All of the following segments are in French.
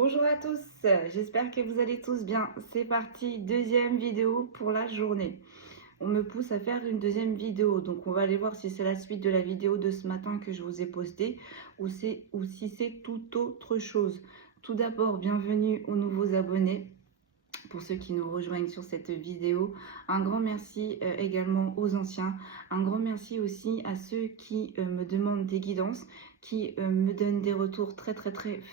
Bonjour à tous, j'espère que vous allez tous bien. C'est parti, deuxième vidéo pour la journée. On me pousse à faire une deuxième vidéo, donc on va aller voir si c'est la suite de la vidéo de ce matin que je vous ai postée ou si c'est tout autre chose. Tout d'abord, bienvenue aux nouveaux abonnés. Pour ceux qui nous rejoignent sur cette vidéo, un grand merci également aux anciens, un grand merci aussi à ceux qui me demandent des guidances, qui me donnent des retours très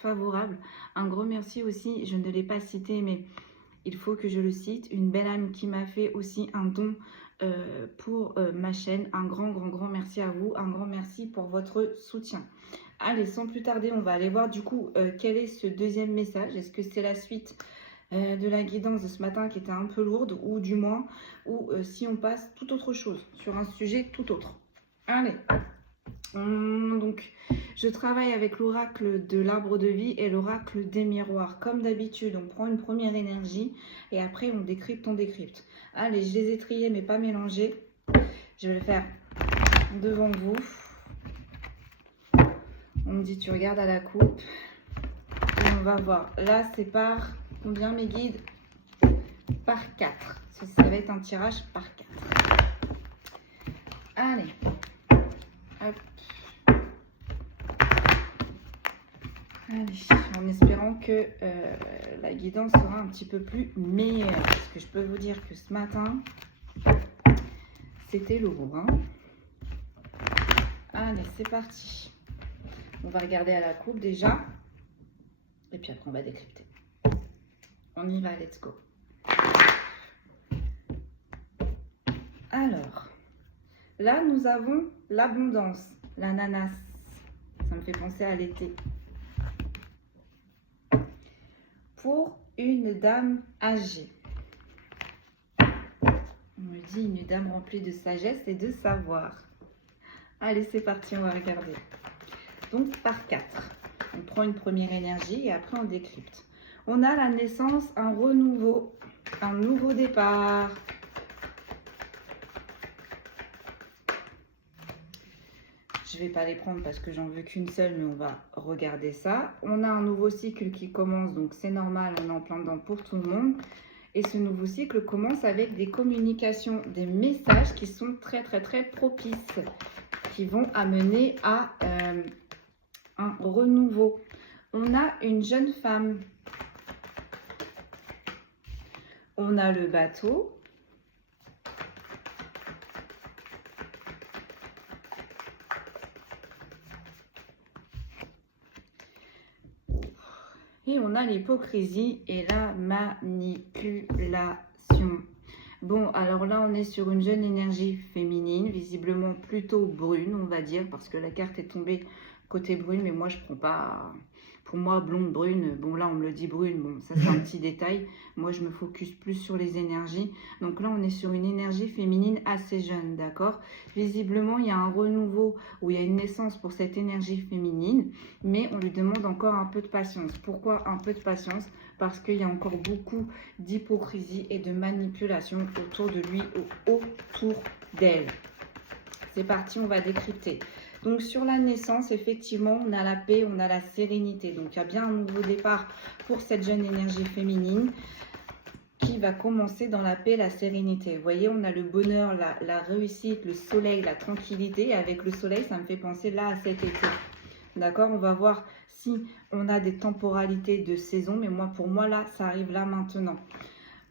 favorables. Un grand merci aussi, je ne l'ai pas cité mais il faut que je le cite, une belle âme qui m'a fait aussi un don pour ma chaîne. Un grand merci à vous, un grand merci pour votre soutien. Allez, sans plus tarder, on va aller voir du coup quel est ce deuxième message. Est-ce que c'est la suite de la guidance de ce matin qui était un peu lourde, ou du moins, ou si on passe tout autre chose, sur un sujet tout autre. Allez, donc je travaille avec l'oracle de l'arbre de vie et l'oracle des miroirs. Comme d'habitude, on prend une première énergie et après on décrypte, Allez, je les ai triés mais pas mélangés. Je vais le faire devant vous. On me dit tu regardes à la coupe. Et on va voir. Là, c'est par combien mes guides? Par 4. Ça va être un tirage par 4. Allez. Hop. Allez. En espérant que la guidance sera un petit peu plus meilleure. Parce que je peux vous dire que ce matin, c'était lourd. Hein. Allez, c'est parti. On va regarder à la coupe déjà. Et puis après, on va décrypter. On y va, let's go. Alors, là, nous avons l'abondance, l'ananas. Ça me fait penser à l'été. Pour une dame âgée. On me dit une dame remplie de sagesse et de savoir. Allez, c'est parti, on va regarder. Donc, par 4. On prend une première énergie et après, on décrypte. On a la naissance, un renouveau, un nouveau départ. Je ne vais pas les prendre parce que j'en veux qu'une seule, mais on va regarder ça. On a un nouveau cycle qui commence, donc c'est normal, on est en plein dedans pour tout le monde. Et ce nouveau cycle commence avec des communications, des messages qui sont très propices, qui vont amener à un renouveau. On a une jeune femme. On a le bateau. Et on a l'hypocrisie et la manipulation. Bon, alors là, on est sur une jeune énergie féminine, visiblement plutôt brune, on va dire, parce que la carte est tombée côté brune, mais moi, je prends pas... Pour moi, blonde, brune, bon là, on me le dit brune, bon, ça c'est un petit détail. Moi, je me focus plus sur les énergies. Donc là, on est sur une énergie féminine assez jeune, d'accord? Visiblement, il y a un renouveau ou il y a une naissance pour cette énergie féminine, mais on lui demande encore un peu de patience. Pourquoi un peu de patience? Parce qu'il y a encore beaucoup d'hypocrisie et de manipulation autour de lui ou autour d'elle. C'est parti, on va décrypter. Donc sur la naissance, effectivement, on a la paix, on a la sérénité. Donc il y a bien un nouveau départ pour cette jeune énergie féminine qui va commencer dans la paix, la sérénité. Vous voyez, on a le bonheur, la réussite, le soleil, la tranquillité. Et avec le soleil, ça me fait penser là à cet été. D'accord, on va voir si on a des temporalités de saison. Mais moi, pour moi, là, ça arrive là maintenant.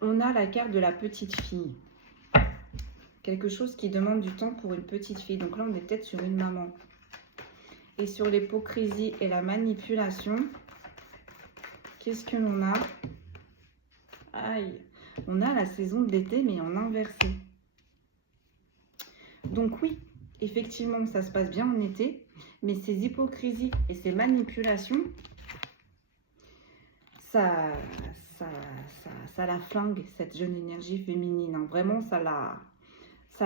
On a la carte de la petite fille. Quelque chose qui demande du temps pour une petite fille. Donc là, on est peut-être sur une maman. Et sur l'hypocrisie et la manipulation, qu'est-ce que l'on a? Aïe, on a la saison de l'été, mais en inversé. Donc oui, effectivement, ça se passe bien en été, mais ces hypocrisies et ces manipulations, ça la flingue, cette jeune énergie féminine. Hein. Vraiment, ça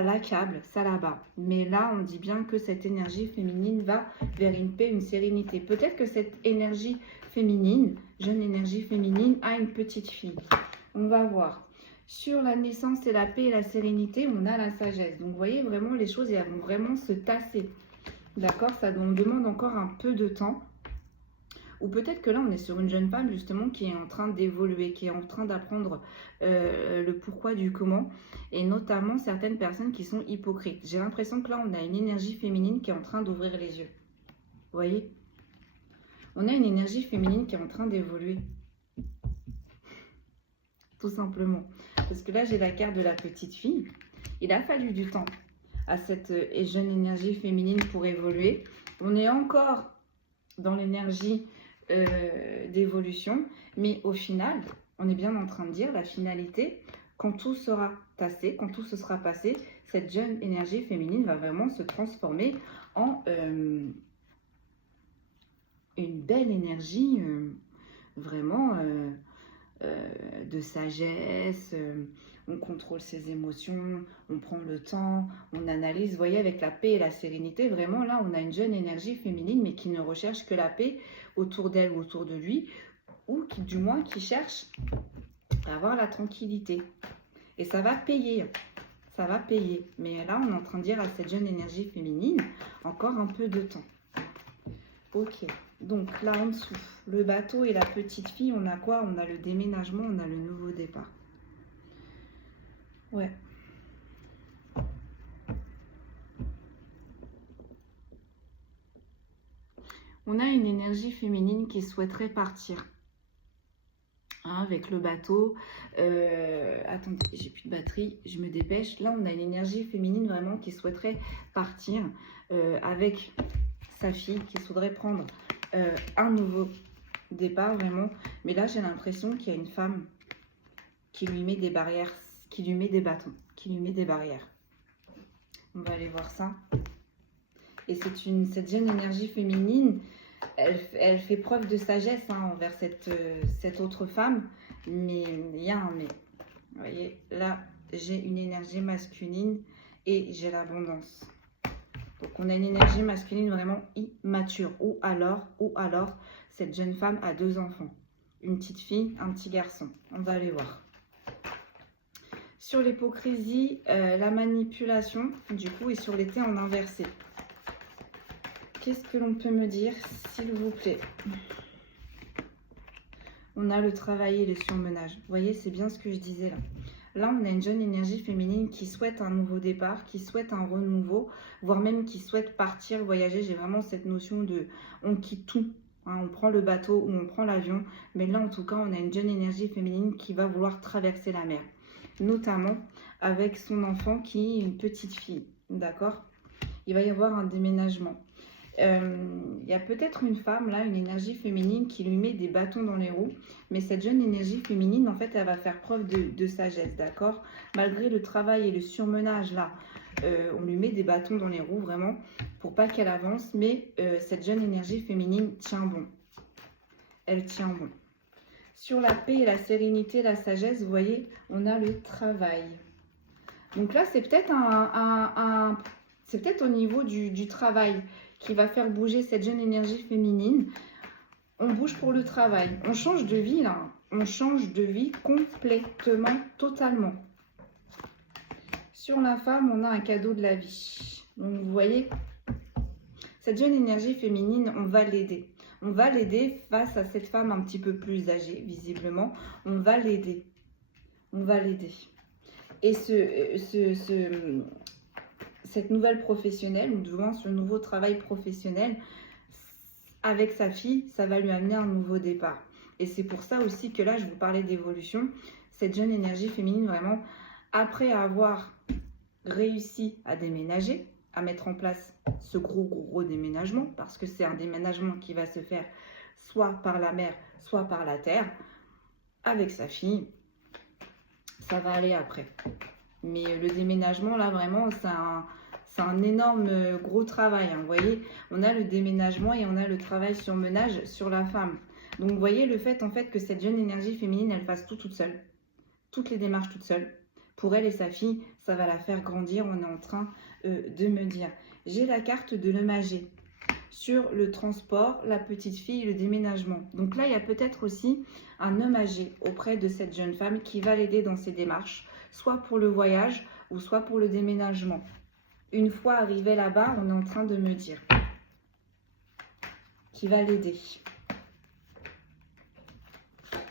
l'accable, ça l'abat. Mais là, on dit bien que cette énergie féminine va vers une paix, une sérénité. Peut-être que cette énergie féminine, jeune énergie féminine, a une petite fille. On va voir. Sur la naissance et la paix et la sérénité, on a la sagesse. Donc, vous voyez, vraiment, les choses elles vont vraiment se tasser. D'accord? Ça nous demande encore un peu de temps. Ou peut-être que là, on est sur une jeune femme justement qui est en train d'évoluer, qui est en train d'apprendre le pourquoi du comment, et notamment certaines personnes qui sont hypocrites. J'ai l'impression que là, on a une énergie féminine qui est en train d'ouvrir les yeux. Vous voyez? On a une énergie féminine qui est en train d'évoluer. Tout simplement. Parce que là, j'ai la carte de la petite fille. Il a fallu du temps à cette jeune énergie féminine pour évoluer. On est encore dans l'énergie d'évolution, mais au final, on est bien en train de dire la finalité, quand tout sera tassé, quand tout se sera passé, cette jeune énergie féminine va vraiment se transformer en une belle énergie vraiment de sagesse, on contrôle ses émotions, on prend le temps, on analyse. Vous voyez, avec la paix et la sérénité, vraiment là, on a une jeune énergie féminine, mais qui ne recherche que la paix autour d'elle ou autour de lui, ou qui, du moins, qui cherche à avoir la tranquillité. Et ça va payer, ça va payer. Mais là, on est en train de dire à cette jeune énergie féminine, encore un peu de temps. Ok, donc là en dessous, le bateau et la petite fille, on a quoi? On a le déménagement, on a le nouveau départ. Ouais. On a une énergie féminine qui souhaiterait partir. Hein, avec le bateau. Attendez, j'ai plus de batterie, je me dépêche. Là, on a une énergie féminine vraiment qui souhaiterait partir avec sa fille, qui souhaiterait prendre un nouveau départ vraiment. Mais là, j'ai l'impression qu'il y a une femme qui lui met des barrières, qui lui met des bâtons, qui lui met des barrières. On va aller voir ça. Et cette jeune énergie féminine, elle fait preuve de sagesse hein, envers cette autre femme. Mais il y a un mais. Vous voyez, là, j'ai une énergie masculine et j'ai l'abondance. Donc, on a une énergie masculine vraiment immature. Ou alors, cette jeune femme a 2 enfants. Une petite fille, un petit garçon. On va aller voir. Sur l'hypocrisie, la manipulation, du coup, et sur l'été en inversé. Qu'est-ce que l'on peut me dire, s'il vous plaît? On a le travail et le surmenage. Vous voyez, c'est bien ce que je disais là. Là, on a une jeune énergie féminine qui souhaite un nouveau départ, qui souhaite un renouveau, voire même qui souhaite partir, voyager. J'ai vraiment cette notion de on quitte tout. Hein, on prend le bateau ou on prend l'avion. Mais là, en tout cas, on a une jeune énergie féminine qui va vouloir traverser la mer. Notamment avec son enfant qui est une petite fille. D'accord? Il va y avoir un déménagement. Il y a peut-être une femme, là, une énergie féminine qui lui met des bâtons dans les roues. Mais cette jeune énergie féminine, en fait, elle va faire preuve de sagesse, d'accord? Malgré le travail et le surmenage, là, on lui met des bâtons dans les roues, vraiment, pour pas qu'elle avance. Mais cette jeune énergie féminine tient bon. Elle tient bon. Sur la paix et la sérénité, la sagesse, vous voyez, on a le travail. Donc là, c'est peut-être c'est peut-être au niveau du travail qui va faire bouger cette jeune énergie féminine. On bouge pour le travail. On change de vie, là. On change de vie complètement, totalement. Sur la femme, on a un cadeau de la vie. Donc, vous voyez, cette jeune énergie féminine, on va l'aider. On va l'aider face à cette femme un petit peu plus âgée, visiblement. On va l'aider. On va l'aider. Et cette nouvelle professionnelle, ou du moins ce nouveau travail professionnel, avec sa fille, ça va lui amener un nouveau départ. Et c'est pour ça aussi que là, je vous parlais d'évolution. Cette jeune énergie féminine, vraiment, après avoir réussi à déménager, à mettre en place ce gros déménagement, parce que c'est un déménagement qui va se faire soit par la mer, soit par la terre, avec sa fille, ça va aller après. Mais le déménagement, là, vraiment, c'est un énorme gros travail. Hein. Vous voyez, on a le déménagement et on a le travail sur ménage sur la femme. Donc, vous voyez le fait, en fait, que cette jeune énergie féminine, elle fasse tout toute seule. Toutes les démarches toute seule. Pour elle et sa fille, ça va la faire grandir. On est en train de me dire. J'ai la carte de l'homme âgé. Sur le transport, la petite fille, le déménagement. Donc là, il y a peut-être aussi un homme âgé auprès de cette jeune femme qui va l'aider dans ses démarches, soit pour le voyage ou soit pour le déménagement. Une fois arrivé là-bas, on est en train de me dire qui va l'aider.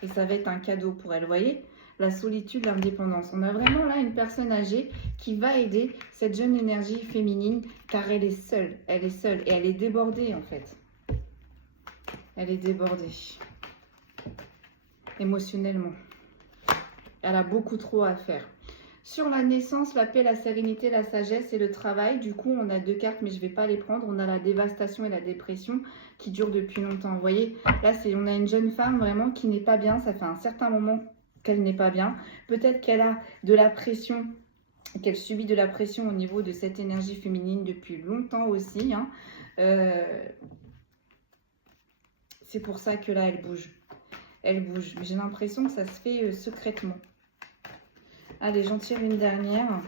Et ça va être un cadeau pour elle, vous voyez? La solitude, l'indépendance. On a vraiment là une personne âgée qui va aider cette jeune énergie féminine car elle est seule. Elle est seule et elle est débordée en fait. Elle est débordée. Émotionnellement. Elle a beaucoup trop à faire. Sur la naissance, la paix, la sérénité, la sagesse et le travail. Du coup, on a 2 cartes, mais je ne vais pas les prendre. On a la dévastation et la dépression qui durent depuis longtemps. Vous voyez, là, on a une jeune femme vraiment qui n'est pas bien. Ça fait un certain moment qu'elle n'est pas bien. Peut-être qu'elle a de la pression, qu'elle subit de la pression au niveau de cette énergie féminine depuis longtemps aussi. Hein. C'est pour ça que là, elle bouge. Elle bouge. J'ai l'impression que ça se fait secrètement. Allez, j'en tire une dernière.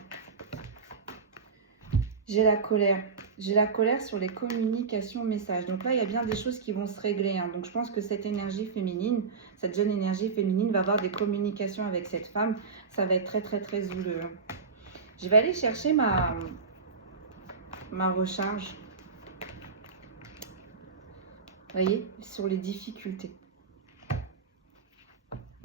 J'ai la colère. J'ai la colère sur les communications messages. Donc là, il y a bien des choses qui vont se régler. Hein. Donc je pense que cette énergie féminine, cette jeune énergie féminine va avoir des communications avec cette femme. Ça va être très, très, très houleux. Hein. Je vais aller chercher ma recharge. Vous voyez, sur les difficultés.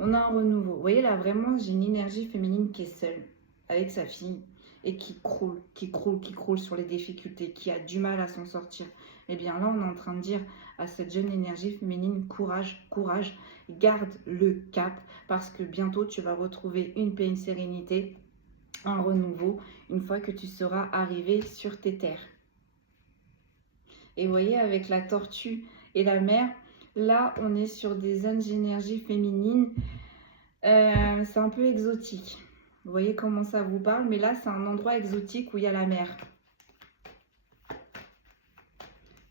On a un renouveau. Vous voyez, là, vraiment, j'ai une énergie féminine qui est seule, avec sa fille, et qui croule sur les difficultés, qui a du mal à s'en sortir. Eh bien, là, on est en train de dire à cette jeune énergie féminine, courage, courage, garde le cap, parce que bientôt, tu vas retrouver une paix, une sérénité, un renouveau, une fois que tu seras arrivé sur tes terres. Et vous voyez, avec la tortue et la mer, là, on est sur des énergies féminines. C'est un peu exotique. Vous voyez comment ça vous parle, mais là, c'est un endroit exotique où il y a la mer.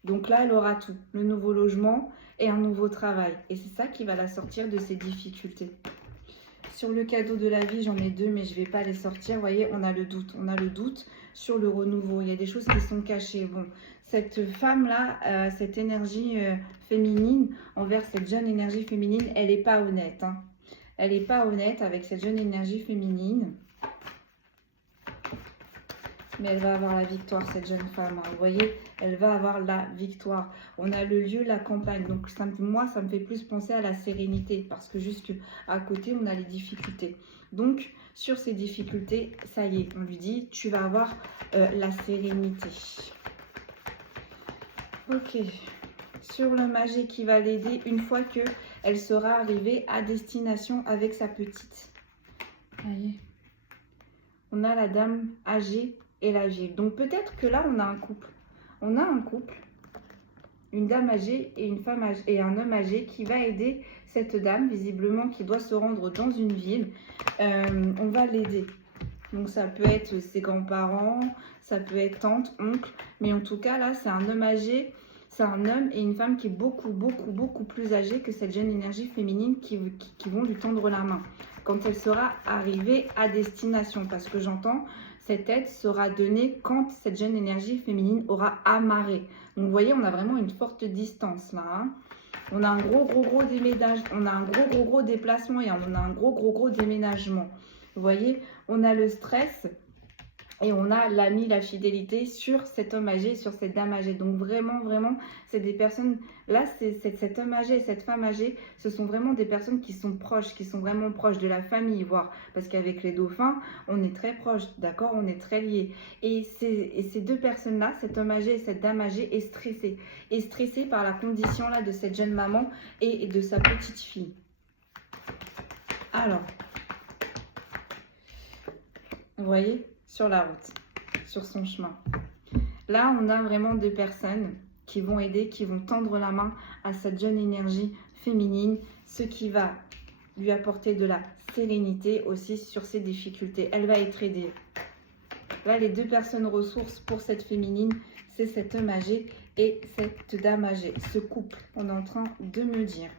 Donc là, elle aura tout. Le nouveau logement et un nouveau travail. Et c'est ça qui va la sortir de ses difficultés. Sur le cadeau de la vie, j'en ai 2, mais je ne vais pas les sortir. Vous voyez, on a le doute. On a le doute sur le renouveau. Il y a des choses qui sont cachées. Bon, cette femme-là, cette énergie féminine, envers cette jeune énergie féminine, elle n'est pas honnête. Hein. Elle n'est pas honnête avec cette jeune énergie féminine. Mais elle va avoir la victoire, cette jeune femme. Hein. Vous voyez, elle va avoir la victoire. On a le lieu, la campagne. Donc, moi, ça me fait plus penser à la sérénité. Parce que juste à côté, on a les difficultés. Donc, sur ces difficultés, ça y est, on lui dit, tu vas avoir la sérénité. Ok. Sur le mage qui va l'aider une fois qu'elle sera arrivée à destination avec sa petite. Voyez. On a la dame âgée et la vieille. Donc peut-être que là, on a un couple. On a un couple, une dame âgée et une femme âgée, et un homme âgé qui va aider cette dame, visiblement, qui doit se rendre dans une ville. On va l'aider. Donc ça peut être ses grands-parents, ça peut être tante, oncle. Mais en tout cas, là, c'est un homme âgé. C'est un homme et une femme qui est beaucoup plus âgée que cette jeune énergie féminine qui vont lui tendre la main quand elle sera arrivée à destination. Parce que j'entends, cette aide sera donnée quand cette jeune énergie féminine aura amarré. Donc vous voyez, on a vraiment une forte distance là. Hein. On a un gros déménagement, on a un gros déplacement et on a un gros déménagement. Vous voyez, on a le stress. Et on a l'ami, la fidélité sur cet homme âgé, sur cette dame âgée. Donc vraiment, c'est des personnes... Là, cet homme âgé et cette femme âgée, ce sont vraiment des personnes qui sont proches, qui sont vraiment proches de la famille, voire. Parce qu'avec les dauphins, on est très proches, d'accord? On est très liés. Et ces 2 personnes-là, cet homme âgé et cette dame âgée, est stressé. Est stressé par la condition là de cette jeune maman et de sa petite fille. Alors, vous voyez, sur la route, sur son chemin. Là, on a vraiment 2 personnes qui vont aider, qui vont tendre la main à cette jeune énergie féminine, ce qui va lui apporter de la sérénité aussi sur ses difficultés. Elle va être aidée. Là, les 2 personnes ressources pour cette féminine, c'est cet homme âgé et cette dame âgée. Ce couple, on est en train de me dire.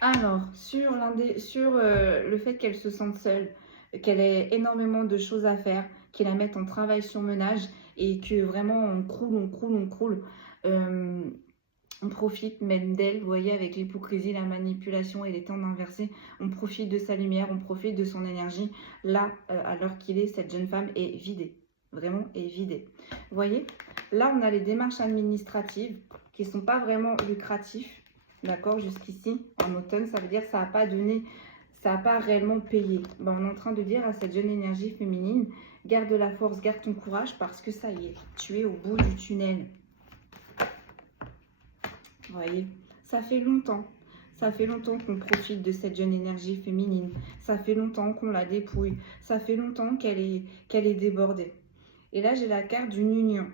Alors, sur le fait qu'elle se sente seule, qu'elle ait énormément de choses à faire, qu'elle la mette en travail sur ménage et que vraiment on croule. On profite même d'elle, vous voyez, avec l'hypocrisie, la manipulation et les temps inversés. On profite de sa lumière, on profite de son énergie. Là, à l'heure qu'il est, cette jeune femme est vidée. Vraiment est vidée. Vous voyez, là, on a les démarches administratives qui ne sont pas vraiment lucratives. D'accord, jusqu'ici, en automne, ça veut dire que ça n'a pas donné, ça n'a pas réellement payé. Ben, on est en train de dire à cette jeune énergie féminine, garde la force, garde ton courage parce que ça y est, tu es au bout du tunnel. Vous voyez, ça fait longtemps. Ça fait longtemps qu'on profite de cette jeune énergie féminine. Ça fait longtemps qu'on la dépouille. Ça fait longtemps qu'elle est débordée. Et là, j'ai la carte d'une union.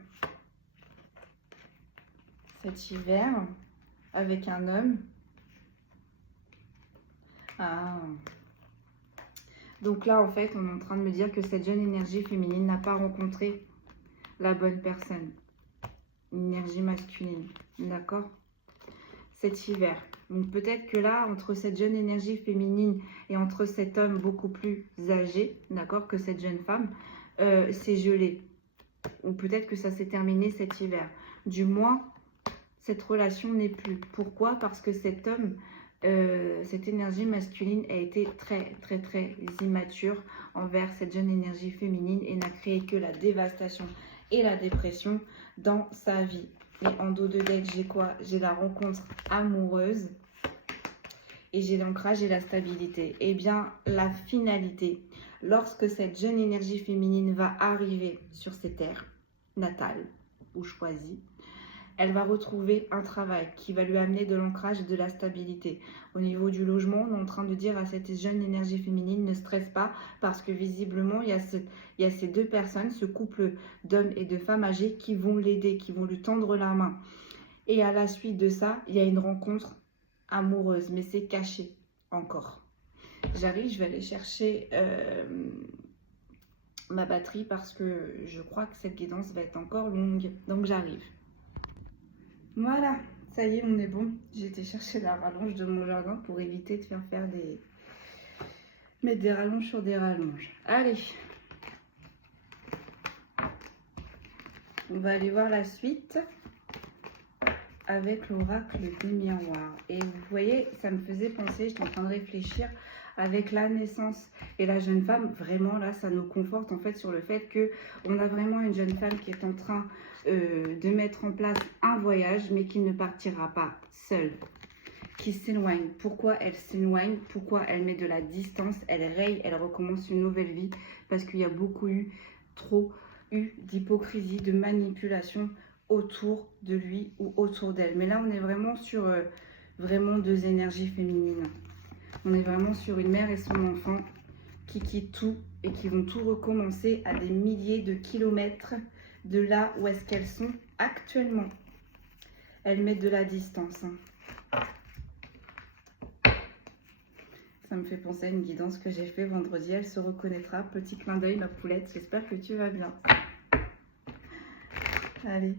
Cet hiver, avec un homme. Ah. Donc là, en fait, on est en train de me dire que cette jeune énergie féminine n'a pas rencontré la bonne personne. Une énergie masculine. D'accord? Cet hiver. Donc peut-être que là, entre cette jeune énergie féminine et entre cet homme beaucoup plus âgé, d'accord, que cette jeune femme, c'est gelé. Ou peut-être que ça s'est terminé cet hiver. Du moins, cette relation n'est plus. Pourquoi? Parce que cet homme, cette énergie masculine a été très, très, très immature envers cette jeune énergie féminine et n'a créé que la dévastation et la dépression dans sa vie. Et en dos de deck, j'ai quoi? J'ai la rencontre amoureuse et j'ai l'ancrage et la stabilité. Eh bien, la finalité, lorsque cette jeune énergie féminine va arriver sur ses terres natales ou choisies, elle va retrouver un travail qui va lui amener de l'ancrage et de la stabilité. Au niveau du logement, on est en train de dire à cette jeune énergie féminine, ne stresse pas parce que visiblement, il y a ces deux personnes, ce couple d'hommes et de femmes âgées qui vont l'aider, qui vont lui tendre la main. Et à la suite de ça, il y a une rencontre amoureuse, mais c'est caché encore. J'arrive, je vais aller chercher ma batterie parce que je crois que cette guidance va être encore longue. Donc j'arrive. Voilà, ça y est, on est bon. J'ai été chercher la rallonge de mon jardin pour éviter de faire mettre des rallonges sur des rallonges. Allez. On va aller voir la suite avec l'oracle des miroirs. Et vous voyez, ça me faisait penser, j'étais en train de réfléchir avec la naissance et la jeune femme. Vraiment, là, ça nous conforte en fait sur le fait qu'on a vraiment une jeune femme qui est en train de mettre en place un voyage, mais qui ne partira pas seule, qui s'éloigne. Pourquoi elle s'éloigne? Pourquoi elle met de la distance? Elle raye, elle recommence une nouvelle vie, parce qu'il y a beaucoup trop eu d'hypocrisie, de manipulation autour de lui ou autour d'elle. Mais là, on est vraiment sur vraiment deux énergies féminines. On est vraiment sur une mère et son enfant qui quittent tout et qui vont tout recommencer à des milliers de kilomètres de là où est-ce qu'elles sont actuellement. Elles mettent de la distance. Ça me fait penser à une guidance que j'ai fait vendredi. Elle se reconnaîtra. Petit clin d'œil, ma poulette. J'espère que tu vas bien. Allez.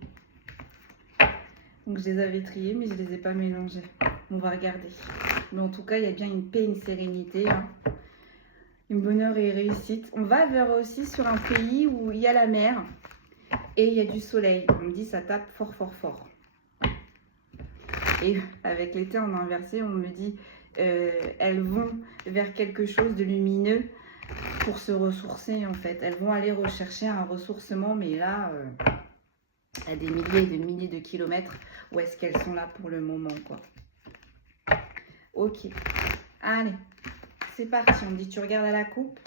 Donc, je les avais triés, mais je ne les ai pas mélangés. On va regarder. Mais en tout cas, il y a bien une paix, une sérénité. Hein. Une bonheur et une réussite. On va vers aussi sur un pays où il y a la mer. Et il y a du soleil. On me dit ça tape fort, fort, fort. Et avec l'été en inversé, on me dit elles vont vers quelque chose de lumineux pour se ressourcer en fait. Elles vont aller rechercher un ressourcement, mais là, à des milliers et des milliers de kilomètres, où est-ce qu'elles sont là pour le moment, quoi. Ok. Allez, c'est parti. On me dit tu regardes à la coupe.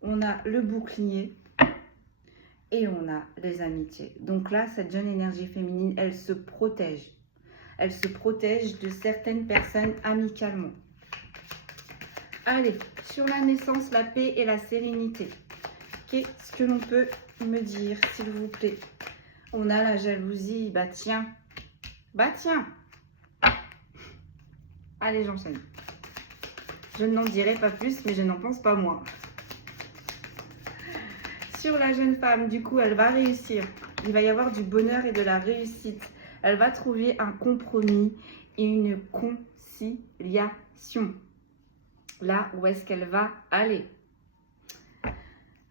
On a le bouclier et on a les amitiés. Donc là, cette jeune énergie féminine, elle se protège. Elle se protège de certaines personnes amicalement. Allez, sur la naissance, la paix et la sérénité. Qu'est-ce que l'on peut me dire, s'il vous plaît? On a la jalousie. Bah tiens. Bah tiens. Allez, j'enchaîne. Je n'en dirai pas plus, mais je n'en pense pas moins. Sur la jeune femme, du coup, elle va réussir. Il va y avoir du bonheur et de la réussite. Elle va trouver un compromis et une conciliation. Là où est-ce qu'elle va aller?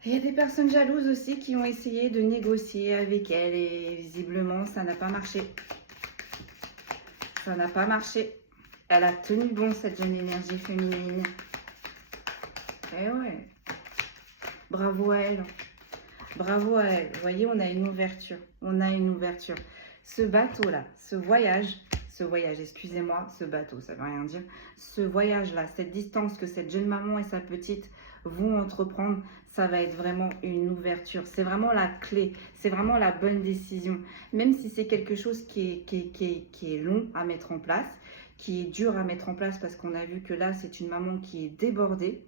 Il y a des personnes jalouses aussi qui ont essayé de négocier avec elle et visiblement, ça n'a pas marché. Ça n'a pas marché. Elle a tenu bon, cette jeune énergie féminine. Eh ouais. Bravo à elle. Bravo à elle. Vous voyez, on a une ouverture. On a une ouverture. ce bateau-là, ce voyage, excusez-moi, ce bateau, ça ne veut rien dire, ce voyage-là, cette distance que cette jeune maman et sa petite vont entreprendre, ça va être vraiment une ouverture. C'est vraiment la clé, c'est vraiment la bonne décision. Même si c'est quelque chose qui est long à mettre en place, qui est dur à mettre en place parce qu'on a vu que là, c'est une maman qui est débordée,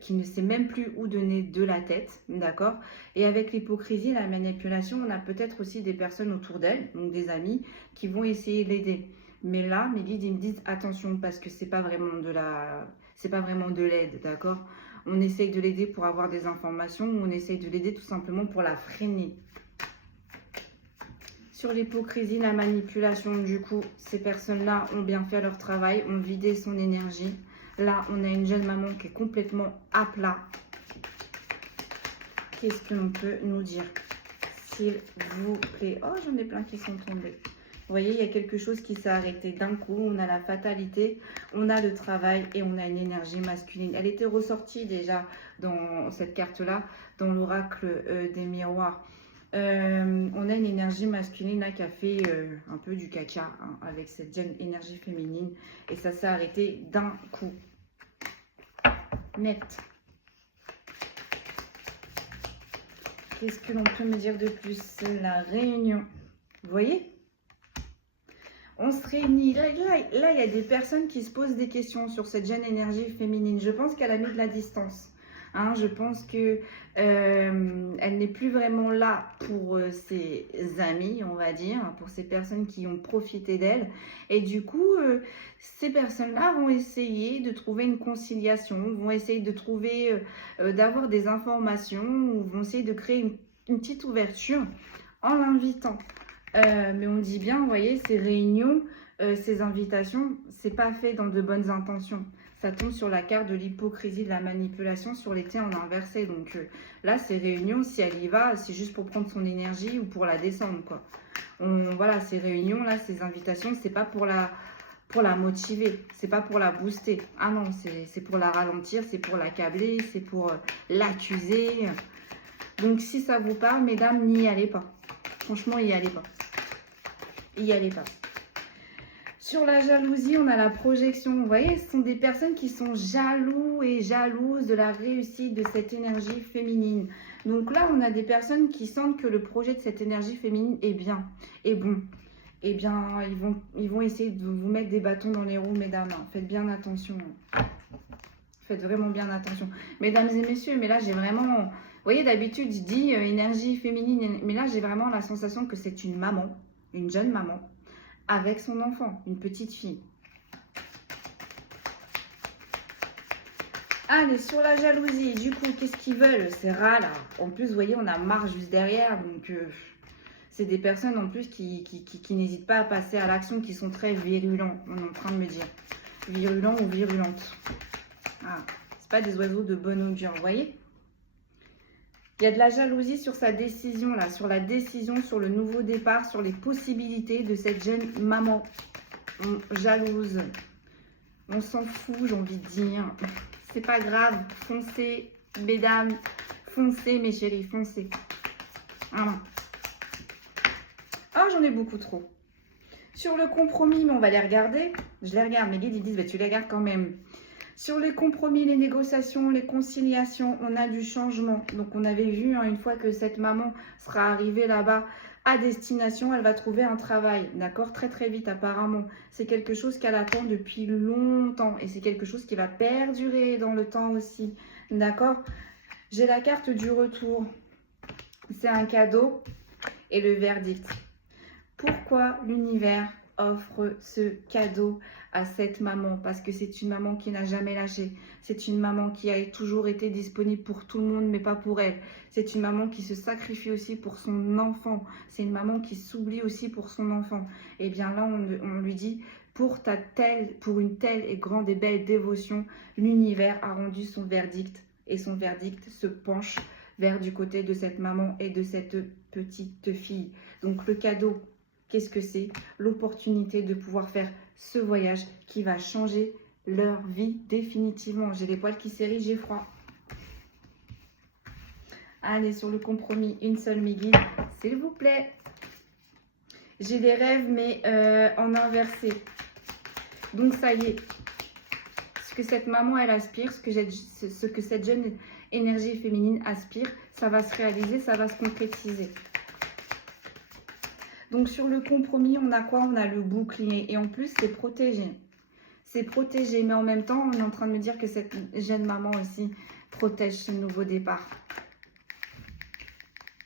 qui ne sait même plus où donner de la tête, d'accord? Et avec l'hypocrisie et la manipulation, on a peut-être aussi des personnes autour d'elle, donc des amis, qui vont essayer de l'aider. Mais là, mes guides, ils me disent attention parce que c'est pas vraiment de l'aide, d'accord? On essaye de l'aider pour avoir des informations ou on essaye de l'aider tout simplement pour la freiner. Sur l'hypocrisie, la manipulation, du coup, ces personnes-là ont bien fait leur travail, ont vidé son énergie. Là, on a une jeune maman qui est complètement à plat. Qu'est-ce que l'on peut nous dire, s'il vous plaît? Oh, j'en ai plein qui sont tombés. Vous voyez, il y a quelque chose qui s'est arrêté d'un coup. On a la fatalité, on a le travail et on a une énergie masculine. Elle était ressortie déjà dans cette carte-là, dans l'oracle des miroirs. On a une énergie masculine là qui a fait un peu du caca hein, avec cette jeune énergie féminine. Et ça s'est arrêté d'un coup. Net. Qu'est-ce que l'on peut me dire de plus? La réunion. Vous voyez? On se réunit. Là, il y a des personnes qui se posent des questions sur cette jeune énergie féminine. Je pense qu'elle a mis de la distance. Hein, je pense que elle n'est plus vraiment là pour ses amis, on va dire, pour ces personnes qui ont profité d'elle. Et du coup, ces personnes-là vont essayer de trouver une conciliation, vont essayer de trouver, d'avoir des informations, ou vont essayer de créer une petite ouverture en l'invitant. Mais on dit bien, vous voyez, ces réunions, ces invitations, c'est pas fait dans de bonnes intentions. Ça tombe sur la carte de l'hypocrisie, de la manipulation. Sur l'été, on a inversé. Donc là, ces réunions, si elle y va, c'est juste pour prendre son énergie ou pour la descendre, quoi. Voilà, ces réunions, là, ces invitations, c'est pas pour la motiver. C'est pas pour la booster. Ah non, c'est pour la ralentir, c'est pour l'accabler, c'est pour l'accuser. Donc si ça vous parle, mesdames, n'y allez pas. Franchement, n'y allez pas. Y allez pas. Sur la jalousie, on a la projection. Vous voyez, ce sont des personnes qui sont jaloux et jalouses de la réussite de cette énergie féminine. Donc là, on a des personnes qui sentent que le projet de cette énergie féminine est bien, est bon. Eh bien, ils vont essayer de vous mettre des bâtons dans les roues, mesdames. Faites bien attention. Faites vraiment bien attention. Mesdames et messieurs, mais là, j'ai vraiment... Vous voyez, d'habitude, je dis énergie féminine. Mais là, j'ai vraiment la sensation que c'est une maman, une jeune maman, avec son enfant, une petite fille. Allez, sur la jalousie, du coup, qu'est-ce qu'ils veulent, ces rats là? En plus, vous voyez, on a Mars juste derrière, donc c'est des personnes en plus qui n'hésitent pas à passer à l'action, qui sont très virulents, on est en train de me dire. Virulents ou virulentes. Ah, c'est pas des oiseaux de bonne augure, vous voyez? Il y a de la jalousie sur sa décision, là, sur la décision, sur le nouveau départ, sur les possibilités de cette jeune maman jalouse. On s'en fout, j'ai envie de dire. C'est pas grave, foncez, mesdames, foncez, mes chéris, foncez. Voilà. Oh, j'en ai beaucoup trop. Sur le compromis, mais on va les regarder. Je les regarde, mes guides, ils disent, bah, tu les regardes quand même. Sur les compromis, les négociations, les conciliations, on a du changement. Donc, on avait vu, hein, une fois que cette maman sera arrivée là-bas à destination, elle va trouver un travail, d'accord? Très, très vite, apparemment. C'est quelque chose qu'elle attend depuis longtemps. Et c'est quelque chose qui va perdurer dans le temps aussi, d'accord? J'ai la carte du retour. C'est un cadeau et le verdict. Pourquoi l'univers offre ce cadeau à cette maman? Parce que c'est une maman qui n'a jamais lâché. C'est une maman qui a toujours été disponible pour tout le monde, mais pas pour elle. C'est une maman qui se sacrifie aussi pour son enfant. C'est une maman qui s'oublie aussi pour son enfant. Et bien là, on lui dit, pour une telle et grande et belle dévotion, l'univers a rendu son verdict. Et son verdict se penche vers du côté de cette maman et de cette petite fille. Donc le cadeau, qu'est-ce que c'est? L'opportunité de pouvoir faire ce voyage qui va changer leur vie définitivement. J'ai les poils qui s'érissent, j'ai froid. Allez, sur le compromis, une seule, mes guides, s'il vous plaît. J'ai des rêves, mais en inversé. Donc, ça y est. Ce que cette maman, elle aspire, ce que cette jeune énergie féminine aspire, ça va se réaliser, ça va se concrétiser. Donc, sur le compromis, on a quoi? On a le bouclier. Et en plus, c'est protégé. C'est protégé. Mais en même temps, on est en train de me dire que cette jeune maman aussi protège ce nouveau départ.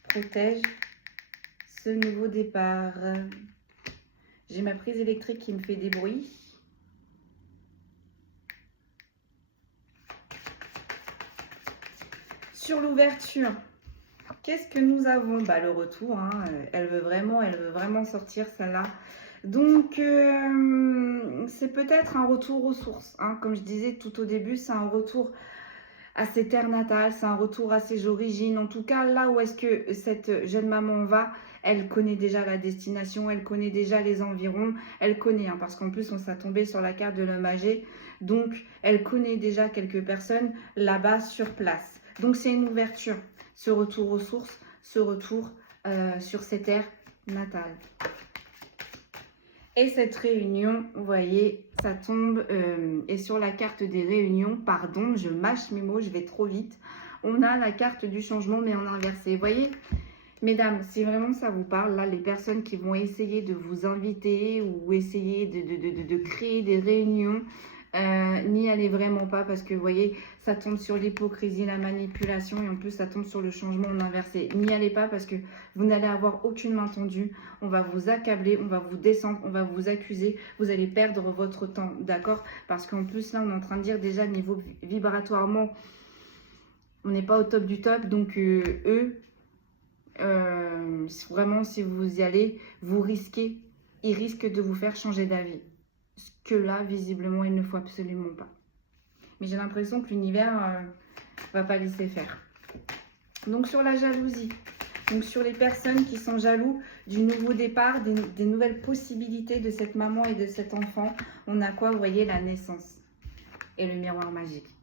Protège ce nouveau départ. J'ai ma prise électrique qui me fait des bruits. Sur l'ouverture, qu'est-ce que nous avons? Bah, le retour, hein. Elle veut vraiment sortir celle-là. Donc, c'est peut-être un retour aux sources, hein. Comme je disais tout au début, c'est un retour à ses terres natales, c'est un retour à ses origines. En tout cas, là où est-ce que cette jeune maman va, elle connaît déjà la destination, elle connaît déjà les environs, elle connaît, hein, parce qu'en plus, on s'est tombé sur la carte de l'homme âgé. Donc, elle connaît déjà quelques personnes là-bas sur place. Donc, c'est une ouverture, ce retour aux sources, ce retour sur ses terres natales. Et cette réunion, vous voyez, ça tombe, et sur la carte des réunions, pardon, je mâche mes mots, je vais trop vite. On a la carte du changement, mais en inversé. Vous voyez, mesdames, si vraiment ça vous parle, là, les personnes qui vont essayer de vous inviter ou essayer de créer des réunions, n'y allez vraiment pas parce que vous voyez, ça tombe sur l'hypocrisie, la manipulation et en plus ça tombe sur le changement en inversé. N'y allez pas parce que vous n'allez avoir aucune main tendue, on va vous accabler, on va vous descendre, on va vous accuser, vous allez perdre votre temps, d'accord? Parce qu'en plus là on est en train de dire déjà niveau vibratoirement, on n'est pas au top du top, donc vraiment si vous y allez, vous risquez, ils risquent de vous faire changer d'avis. Ce que là, visiblement, il ne faut absolument pas. Mais j'ai l'impression que l'univers va pas laisser faire. Donc, sur la jalousie, donc sur les personnes qui sont jaloux du nouveau départ, des nouvelles possibilités de cette maman et de cet enfant, on a quoi? Vous voyez, la naissance et le miroir magique.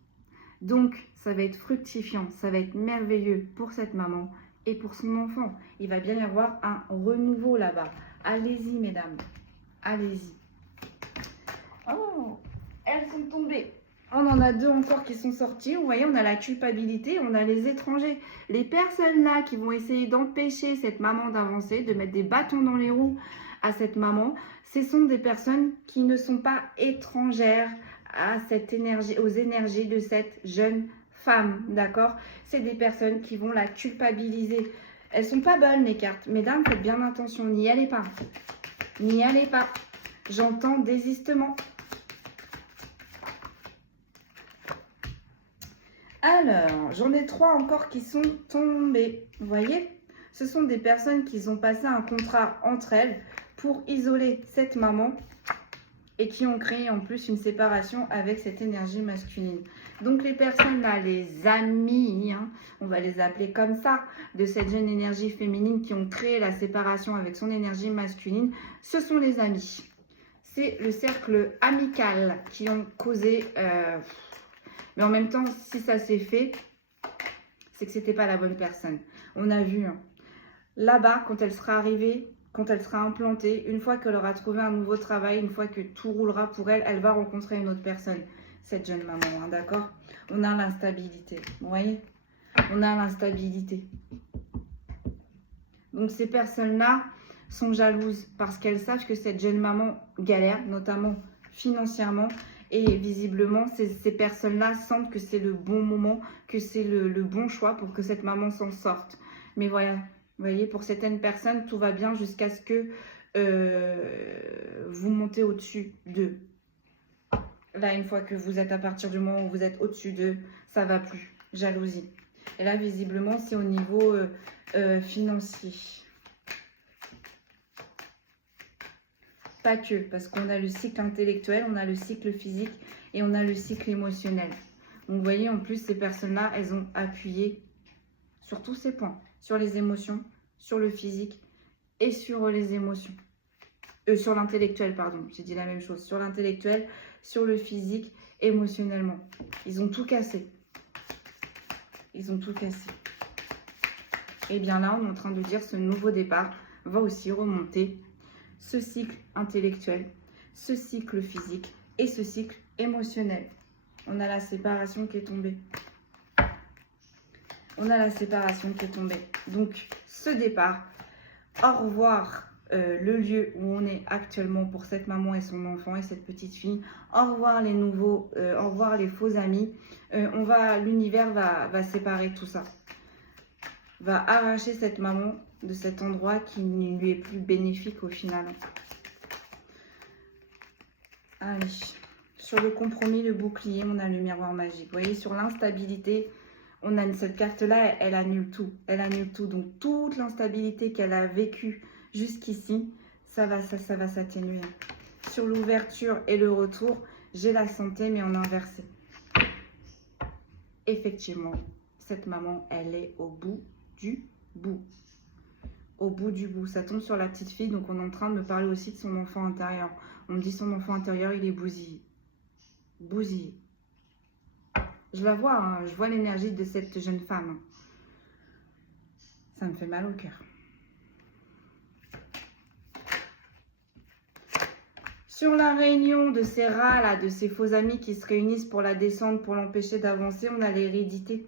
Donc, ça va être fructifiant, ça va être merveilleux pour cette maman et pour son enfant. Il va bien y avoir un renouveau là-bas. Allez-y, mesdames. Allez-y. Oh, elles sont tombées. On en a deux encore qui sont sorties. Vous voyez, on a la culpabilité, on a les étrangers. Les personnes là qui vont essayer d'empêcher cette maman d'avancer, de mettre des bâtons dans les roues à cette maman, ce sont des personnes qui ne sont pas étrangères à cette énergie, aux énergies de cette jeune femme, d'accord? C'est des personnes qui vont la culpabiliser. Elles sont pas bonnes les cartes. Mesdames, faites bien attention, n'y allez pas. N'y allez pas. J'entends désistement. Alors, j'en ai trois encore qui sont tombés. Vous voyez, ce sont des personnes qui ont passé un contrat entre elles pour isoler cette maman et qui ont créé en plus une séparation avec cette énergie masculine. Donc les personnes là, les amis, hein, on va les appeler comme ça, de cette jeune énergie féminine qui ont créé la séparation avec son énergie masculine, ce sont les amis. C'est le cercle amical qui ont causé... mais en même temps, si ça s'est fait, c'est que c'était pas la bonne personne. On a vu, hein, là-bas, quand elle sera arrivée, quand elle sera implantée, une fois qu'elle aura trouvé un nouveau travail, une fois que tout roulera pour elle, elle va rencontrer une autre personne, cette jeune maman, hein, d'accord? On a l'instabilité, vous voyez? On a l'instabilité. Donc ces personnes-là sont jalouses parce qu'elles savent que cette jeune maman galère, notamment financièrement. Et visiblement, ces personnes-là sentent que c'est le bon moment, que c'est le bon choix pour que cette maman s'en sorte. Mais voilà, vous voyez, pour certaines personnes, tout va bien jusqu'à ce que vous montez au-dessus d'eux. Là, une fois que vous êtes à partir du moment où vous êtes au-dessus d'eux, ça ne va plus. Jalousie. Et là, visiblement, c'est au niveau financier. Pas que, parce qu'on a le cycle intellectuel, on a le cycle physique et on a le cycle émotionnel. Donc vous voyez, en plus, ces personnes-là, elles ont appuyé sur tous ces points, sur les émotions, sur le physique et sur les émotions. Sur l'intellectuel, pardon, j'ai dit la même chose. Sur l'intellectuel, sur le physique, émotionnellement. Ils ont tout cassé. Ils ont tout cassé. Et bien là, on est en train de dire ce nouveau départ va aussi remonter ce cycle intellectuel, ce cycle physique et ce cycle émotionnel. On a la séparation qui est tombée. On a la séparation qui est tombée. Donc, ce départ, au revoir le lieu où on est actuellement pour cette maman et son enfant et cette petite fille. Au revoir les nouveaux, au revoir les faux amis. L'univers va séparer tout ça. Va arracher cette maman de cet endroit qui ne lui est plus bénéfique au final. Allez, sur le compromis, le bouclier, on a le miroir magique. Vous voyez, sur l'instabilité, on a cette carte-là, elle annule tout. Elle annule tout. Donc, toute l'instabilité qu'elle a vécue jusqu'ici, ça va s'atténuer. Sur l'ouverture et le retour, j'ai la santé, mais en inversé. Effectivement, cette maman, elle est au bout du bout. Au bout du bout. Ça tombe sur la petite fille, donc on est en train de me parler aussi de son enfant intérieur. On me dit son enfant intérieur, il est bousillé. Bousillé. Je la vois, hein, je vois l'énergie de cette jeune femme. Ça me fait mal au cœur. Sur la réunion de ces rats, là, de ces faux amis qui se réunissent pour la descendre, pour l'empêcher d'avancer, on a l'hérédité.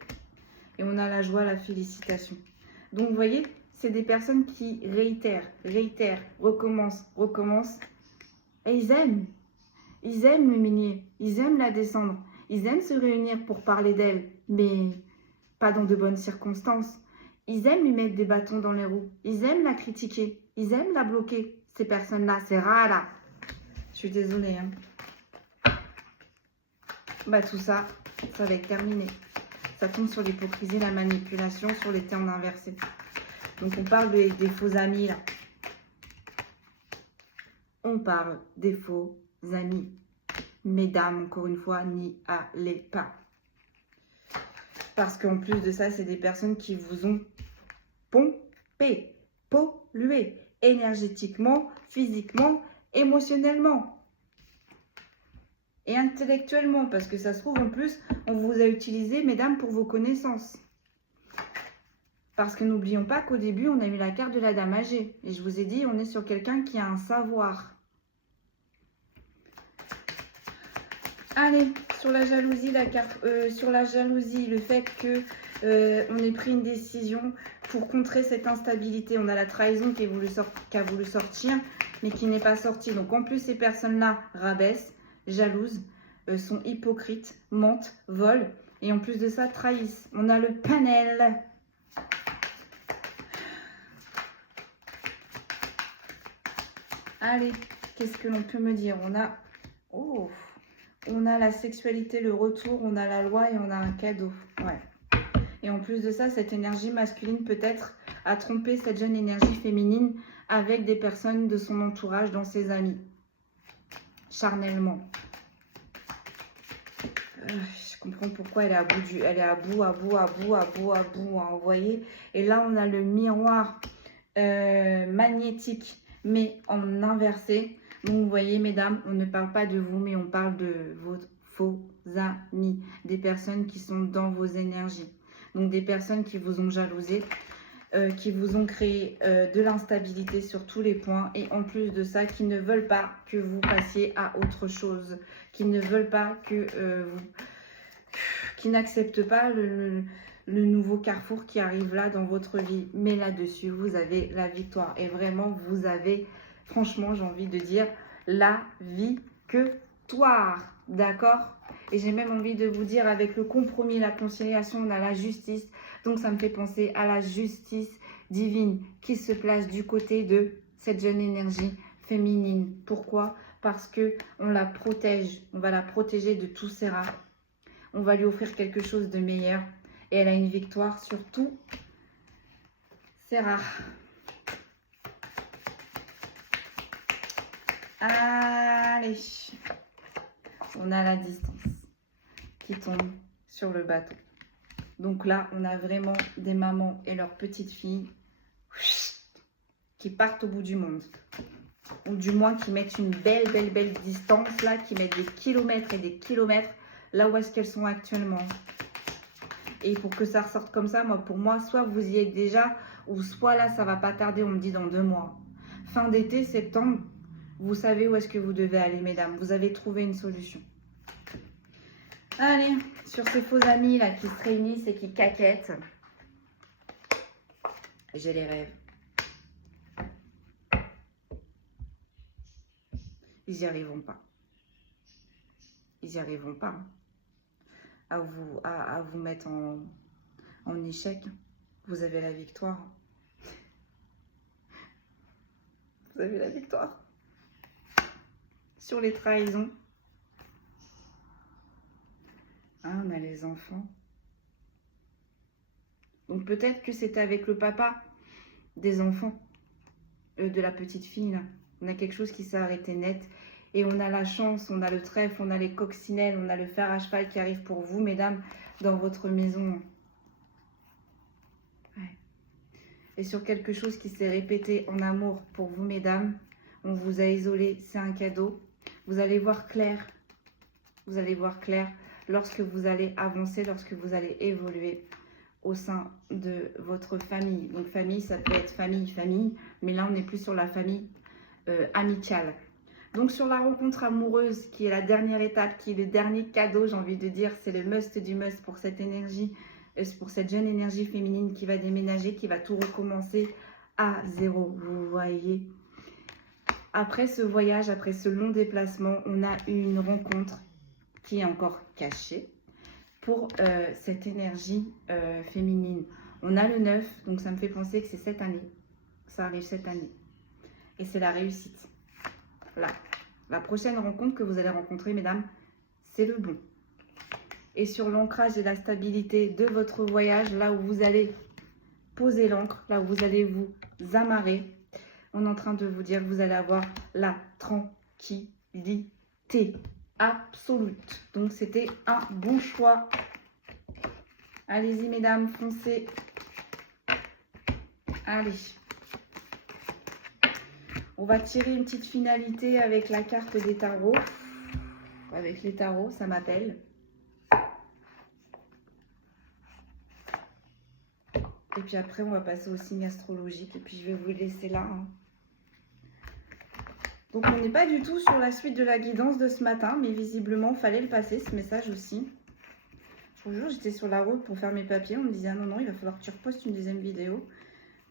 Et on a la joie, la félicitation. Donc, vous voyez, c'est des personnes qui réitèrent, recommencent. Et ils aiment. Ils aiment l'humilier. Ils aiment la descendre. Ils aiment se réunir pour parler d'elle, mais pas dans de bonnes circonstances. Ils aiment lui mettre des bâtons dans les roues. Ils aiment la critiquer. Ils aiment la bloquer. Ces personnes-là, ces rats-là. Je suis désolée. Hein. Bah, tout ça, ça va être terminé. Ça tombe sur l'hypocrisie, la manipulation, sur les termes inversés. Donc, on parle des faux amis, là. On parle des faux amis. Mesdames, encore une fois, n'y allez pas. Parce qu'en plus de ça, c'est des personnes qui vous ont pompé, pollué, énergétiquement, physiquement, émotionnellement. Et intellectuellement, parce que ça se trouve, en plus, on vous a utilisé, mesdames, pour vos connaissances. Parce que n'oublions pas qu'au début, on a eu la carte de la dame âgée. Et je vous ai dit, on est sur quelqu'un qui a un savoir. Allez, sur la jalousie, le fait que on ait pris une décision pour contrer cette instabilité. On a la trahison qui a voulu sortir, mais qui n'est pas sortie. Donc en plus, ces personnes-là rabaissent, jalousent, sont hypocrites, mentent, volent, et en plus de ça, trahissent. On a le panel. Allez, qu'est-ce que l'on peut me dire? On a la sexualité, le retour, on a la loi et on a un cadeau. Ouais. Et en plus de ça, cette énergie masculine peut-être a trompé cette jeune énergie féminine avec des personnes de son entourage, dans ses amis. Charnellement. Je comprends pourquoi elle est à bout elle est à bout, hein, vous voyez. Et là, on a le miroir magnétique, mais en inversé. Donc, vous voyez, mesdames, on ne parle pas de vous, mais on parle de vos faux amis. Des personnes qui sont dans vos énergies. Donc, des personnes qui vous ont jalousé, qui vous ont créé de l'instabilité sur tous les points. Et en plus de ça, qui ne veulent pas que vous passiez à autre chose. Qui ne veulent pas que qui n'acceptent pas le nouveau carrefour qui arrive là dans votre vie. Mais là-dessus, vous avez la victoire. Et vraiment, vous avez... Franchement, j'ai envie de dire la victoire, d'accord? Et j'ai même envie de vous dire, avec le compromis, la conciliation, on a la justice. Donc, ça me fait penser à la justice divine qui se place du côté de cette jeune énergie féminine. Pourquoi? Parce que on la protège. On va la protéger de tous ces rats. On va lui offrir quelque chose de meilleur. Et elle a une victoire sur tous ces rats. Allez, on a la distance qui tombe sur le bateau. Donc là, on a vraiment des mamans et leurs petites filles qui partent au bout du monde. Ou du moins qui mettent une belle distance là, qui mettent des kilomètres et des kilomètres là où est-ce qu'elles sont actuellement. Et pour que ça ressorte comme ça, pour moi, soit vous y êtes déjà, ou soit là, ça va pas tarder, on me dit dans 2 mois. fin d'été, septembre, vous savez où est-ce que vous devez aller, mesdames. Vous avez trouvé une solution. Allez, sur ces faux amis là qui se réunissent et qui caquettent. J'ai les rêves. Ils n'y arriveront pas. Ils n'y arriveront pas hein, à vous mettre en échec. Vous avez la victoire. Vous avez la victoire. Sur les trahisons. Hein, on a les enfants. Donc peut-être que c'était avec le papa des enfants, de la petite fille là. On a quelque chose qui s'est arrêté net. Et on a la chance, on a le trèfle, on a les coccinelles, on a le fer à cheval qui arrive pour vous, mesdames, dans votre maison. Ouais. Et sur quelque chose qui s'est répété en amour pour vous, mesdames, on vous a isolé, c'est un cadeau. Vous allez voir clair. Vous allez voir clair lorsque vous allez avancer, lorsque vous allez évoluer au sein de votre famille. Donc famille, ça peut être famille, mais là on est plus sur la famille amicale. Donc sur la rencontre amoureuse, qui est la dernière étape, qui est le dernier cadeau, j'ai envie de dire, c'est le must du must pour cette énergie, pour cette jeune énergie féminine qui va déménager, qui va tout recommencer à zéro, vous voyez. Après ce voyage, après ce long déplacement, on a une rencontre qui est encore cachée pour cette énergie féminine. On a le 9, donc ça me fait penser que c'est cette année. Ça arrive cette année. Et c'est la réussite. Là. La prochaine rencontre que vous allez rencontrer, mesdames, c'est le bon. Et sur l'ancrage et la stabilité de votre voyage, là où vous allez poser l'ancre, là où vous allez vous amarrer, on est en train de vous dire que vous allez avoir la tranquillité absolue. Donc, c'était un bon choix. Allez-y, mesdames, foncez. Allez. On va tirer une petite finalité avec la carte des tarots. Avec les tarots, ça m'appelle. Et puis après, on va passer au signe astrologique. Et puis, je vais vous laisser là. Hein. Donc, on n'est pas du tout sur la suite de la guidance de ce matin. Mais visiblement, il fallait le passer, ce message aussi. Je vous jure, j'étais sur la route pour faire mes papiers. On me disait, ah non, non, il va falloir que tu repostes une deuxième vidéo.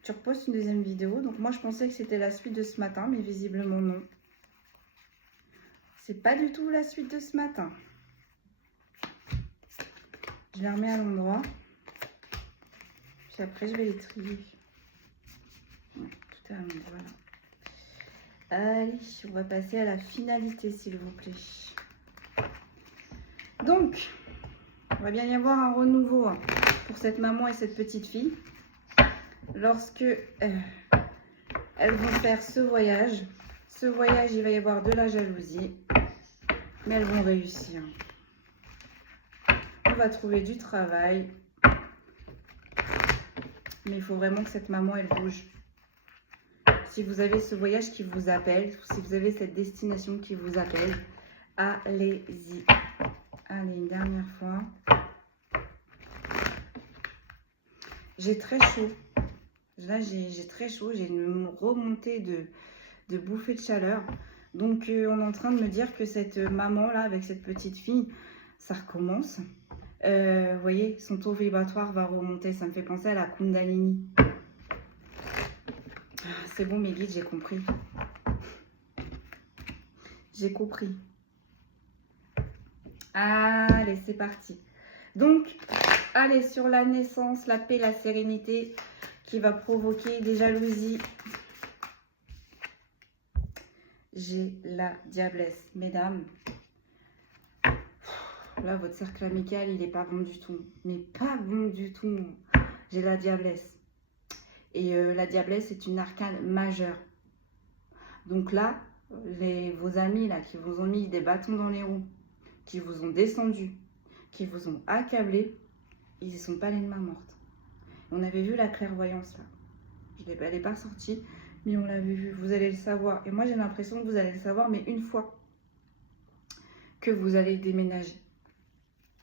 Tu repostes une deuxième vidéo. Donc, moi, je pensais que c'était la suite de ce matin. Mais visiblement, non. C'est pas du tout la suite de ce matin. Je les remets à l'endroit. Puis après, je vais les trier. Ouais, tout à l'endroit là. Allez, on va passer à la finalité, s'il vous plaît. Donc, il va bien y avoir un renouveau hein, pour cette maman et cette petite fille. Lorsque elles vont faire ce voyage, il va y avoir de la jalousie. Mais elles vont réussir. On va trouver du travail. Mais il faut vraiment que cette maman, elle bouge. Si vous avez ce voyage qui vous appelle, si vous avez cette destination qui vous appelle, allez-y. Allez, une dernière fois. J'ai très chaud. Là, j'ai très chaud. J'ai une remontée de bouffées de chaleur. Donc, on est en train de me dire que cette maman-là, avec cette petite fille, ça recommence. Vous voyez, son taux vibratoire va remonter. Ça me fait penser à la Kundalini. C'est bon, mes guides, j'ai compris. J'ai compris. Allez, c'est parti. Donc, allez, sur la naissance, la paix, la sérénité qui va provoquer des jalousies. J'ai la diablesse. Mesdames, là, votre cercle amical, il n'est pas bon du tout. Mais pas bon du tout. J'ai la diablesse. Et la diablesse est une arcane majeure. Donc là, vos amis là, qui vous ont mis des bâtons dans les roues, qui vous ont descendu, qui vous ont accablé, ils ne sont pas les mains mortes. On avait vu la clairvoyance là. Elle n'est pas sortie, mais on l'avait vu. Vous allez le savoir. Et moi, j'ai l'impression que vous allez le savoir, mais une fois que vous allez déménager.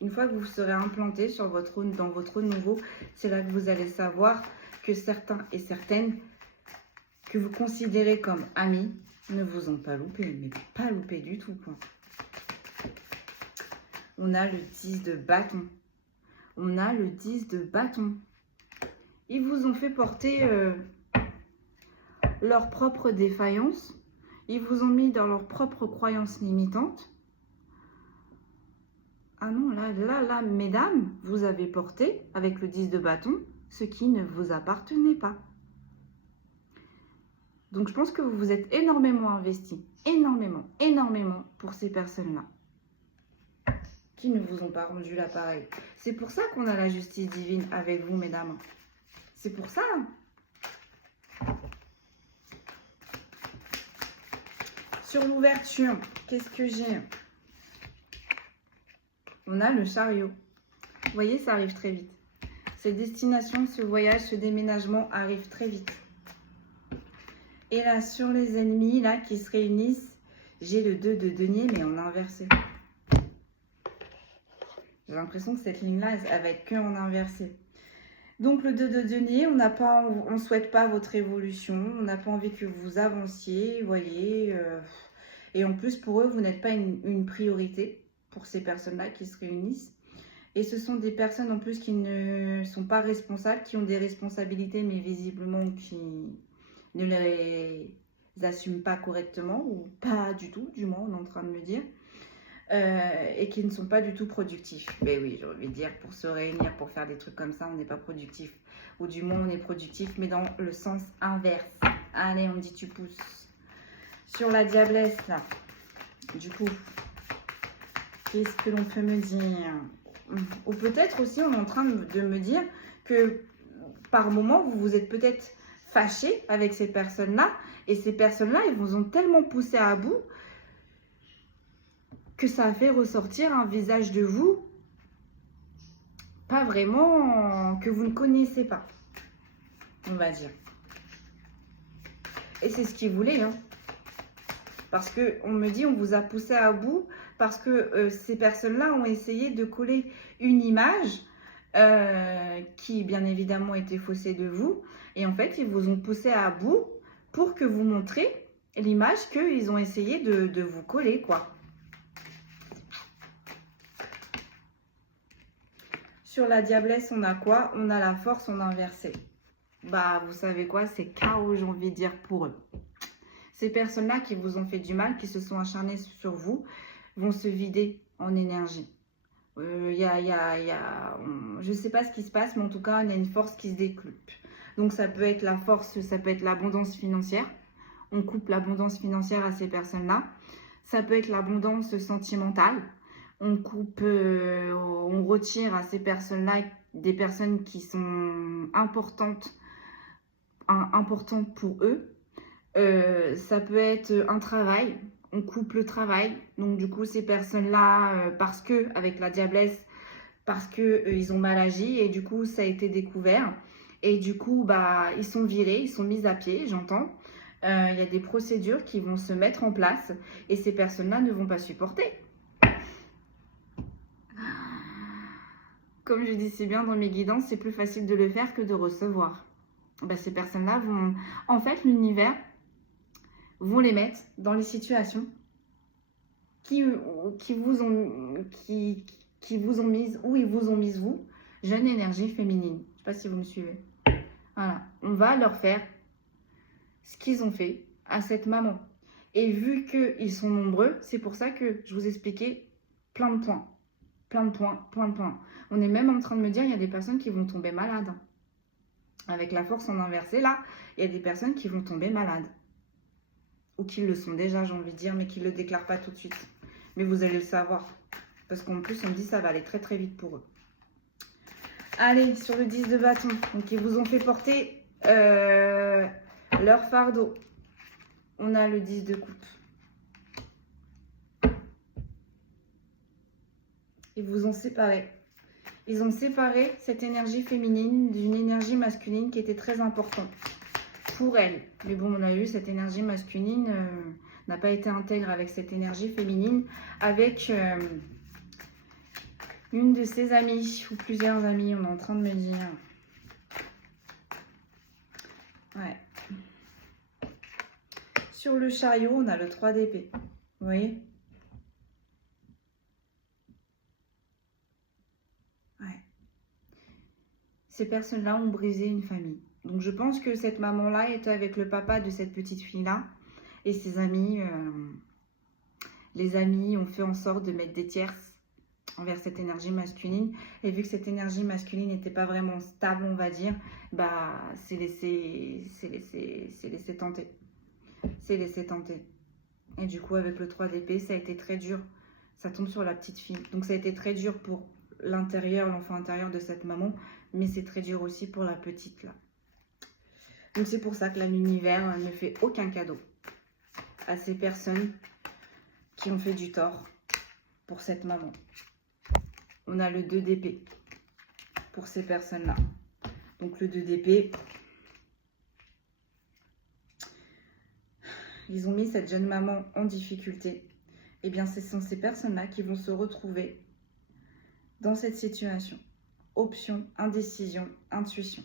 Une fois que vous serez implanté dans votre nouveau, c'est là que vous allez savoir que certains et certaines, que vous considérez comme amis, ne vous ont pas loupé, mais pas loupé du tout, quoi. On a le 10 de bâton. On a le 10 de bâton. Ils vous ont fait porter leur propre défaillance. Ils vous ont mis dans leurs propres croyances limitantes. Ah non, là, mesdames, vous avez porté, avec le 10 de bâton, ce qui ne vous appartenait pas. Donc, je pense que vous vous êtes énormément investi. Énormément pour ces personnes-là. Qui ne vous ont pas rendu l'appareil. C'est pour ça qu'on a la justice divine avec vous, mesdames. C'est pour ça. Sur l'ouverture, qu'est-ce que j'ai? On a le chariot. Vous voyez, ça arrive très vite. Ces destinations, ce voyage, ce déménagement arrive très vite. Et là, sur les ennemis là qui se réunissent, j'ai le 2 de denier, mais en inversé. J'ai l'impression que cette ligne-là, elle va être que en inversé. Donc, le 2 de denier, on ne souhaite pas votre évolution. On n'a pas envie que vous avanciez, vous voyez. Et en plus, pour eux, vous n'êtes pas une priorité pour ces personnes-là qui se réunissent. Et ce sont des personnes en plus qui ne sont pas responsables, qui ont des responsabilités, mais visiblement qui ne les assument pas correctement, ou pas du tout, du moins, on est en train de me dire. Et qui ne sont pas du tout productifs. Mais oui, j'ai envie de dire, pour se réunir, pour faire des trucs comme ça, on n'est pas productif. Ou du moins, on est productif, mais dans le sens inverse. Allez, on dit tu pousses. Sur la diablesse, là, du coup, qu'est-ce que l'on peut me dire? Ou peut-être aussi, on est en train de me dire que par moment, vous vous êtes peut-être fâché avec ces personnes-là, et ces personnes-là, ils vous ont tellement poussé à bout que ça a fait ressortir un visage de vous, pas vraiment, que vous ne connaissez pas, on va dire. Et c'est ce qu'ils voulaient, hein. Parce qu'on me dit, on vous a poussé à bout, parce que ces personnes-là ont essayé de coller une image qui, bien évidemment, était faussée de vous. Et en fait, ils vous ont poussé à bout pour que vous montrez l'image qu'ils ont essayé de vous coller, quoi. Sur la diablesse, on a quoi? On a la force en inversé. Bah, vous savez quoi? C'est chaos, j'ai envie de dire, pour eux. Ces personnes-là qui vous ont fait du mal, qui se sont acharnées sur vous, vont se vider en énergie. Je ne sais pas ce qui se passe, mais en tout cas, il y a une force qui se décuple. Donc, ça peut être la force, ça peut être l'abondance financière. On coupe l'abondance financière à ces personnes-là. Ça peut être l'abondance sentimentale. On coupe, on retire à ces personnes-là des personnes qui sont importantes pour eux. Ça peut être un travail, on coupe le travail. Donc du coup, ces personnes-là, parce que, avec la diablesse, parce que ils ont mal agi et du coup, ça a été découvert. Et du coup, bah, ils sont virés, ils sont mis à pied, j'entends. Il y a des procédures qui vont se mettre en place et ces personnes-là ne vont pas supporter. Comme je dis si bien dans mes guidances, c'est plus facile de le faire que de recevoir. Ben, ces personnes-là vont... En fait, l'univers vont les mettre dans les situations qui vous ont mise, où ils vous ont mise, vous, jeune énergie féminine. Je ne sais pas si vous me suivez. Voilà. On va leur faire ce qu'ils ont fait à cette maman. Et vu qu'ils sont nombreux, c'est pour ça que je vous expliquais plein de points. Plein de points. On est même en train de me dire qu'il y a des personnes qui vont tomber malades. Avec la force en inversé, là, il y a des personnes qui vont tomber malades. Ou qui le sont déjà, j'ai envie de dire, mais qui ne le déclarent pas tout de suite. Mais vous allez le savoir. Parce qu'en plus, on me dit que ça va aller très très vite pour eux. Allez, sur le 10 de bâton. Donc, ils vous ont fait porter leur fardeau. On a le 10 de coupe. Ils vous ont séparé. Ils ont séparé cette énergie féminine d'une énergie masculine qui était très importante pour elle. Mais bon, on a eu cette énergie masculine n'a pas été intègre avec cette énergie féminine, avec une de ses amies ou plusieurs amies, on est en train de me dire. Ouais. Sur le chariot, on a le 3 d'épée. Vous voyez? Ouais. Ces personnes-là ont brisé une famille. Donc, je pense que cette maman-là était avec le papa de cette petite fille-là. Et ses amis, les amis ont fait en sorte de mettre des tierces envers cette énergie masculine. Et vu que cette énergie masculine n'était pas vraiment stable, on va dire, bah, c'est laissé tenter. C'est laissé tenter. Et du coup, avec le 3 d'épée, ça a été très dur. Ça tombe sur la petite fille. Donc, ça a été très dur pour l'intérieur, l'enfant intérieur de cette maman. Mais c'est très dur aussi pour la petite, là. Donc, c'est pour ça que l'univers ne fait aucun cadeau à ces personnes qui ont fait du tort pour cette maman. On a le 2 d'épée pour ces personnes-là. Donc, le 2 d'épée, ils ont mis cette jeune maman en difficulté. Eh bien, ce sont ces personnes-là qui vont se retrouver dans cette situation. Option, indécision, intuition.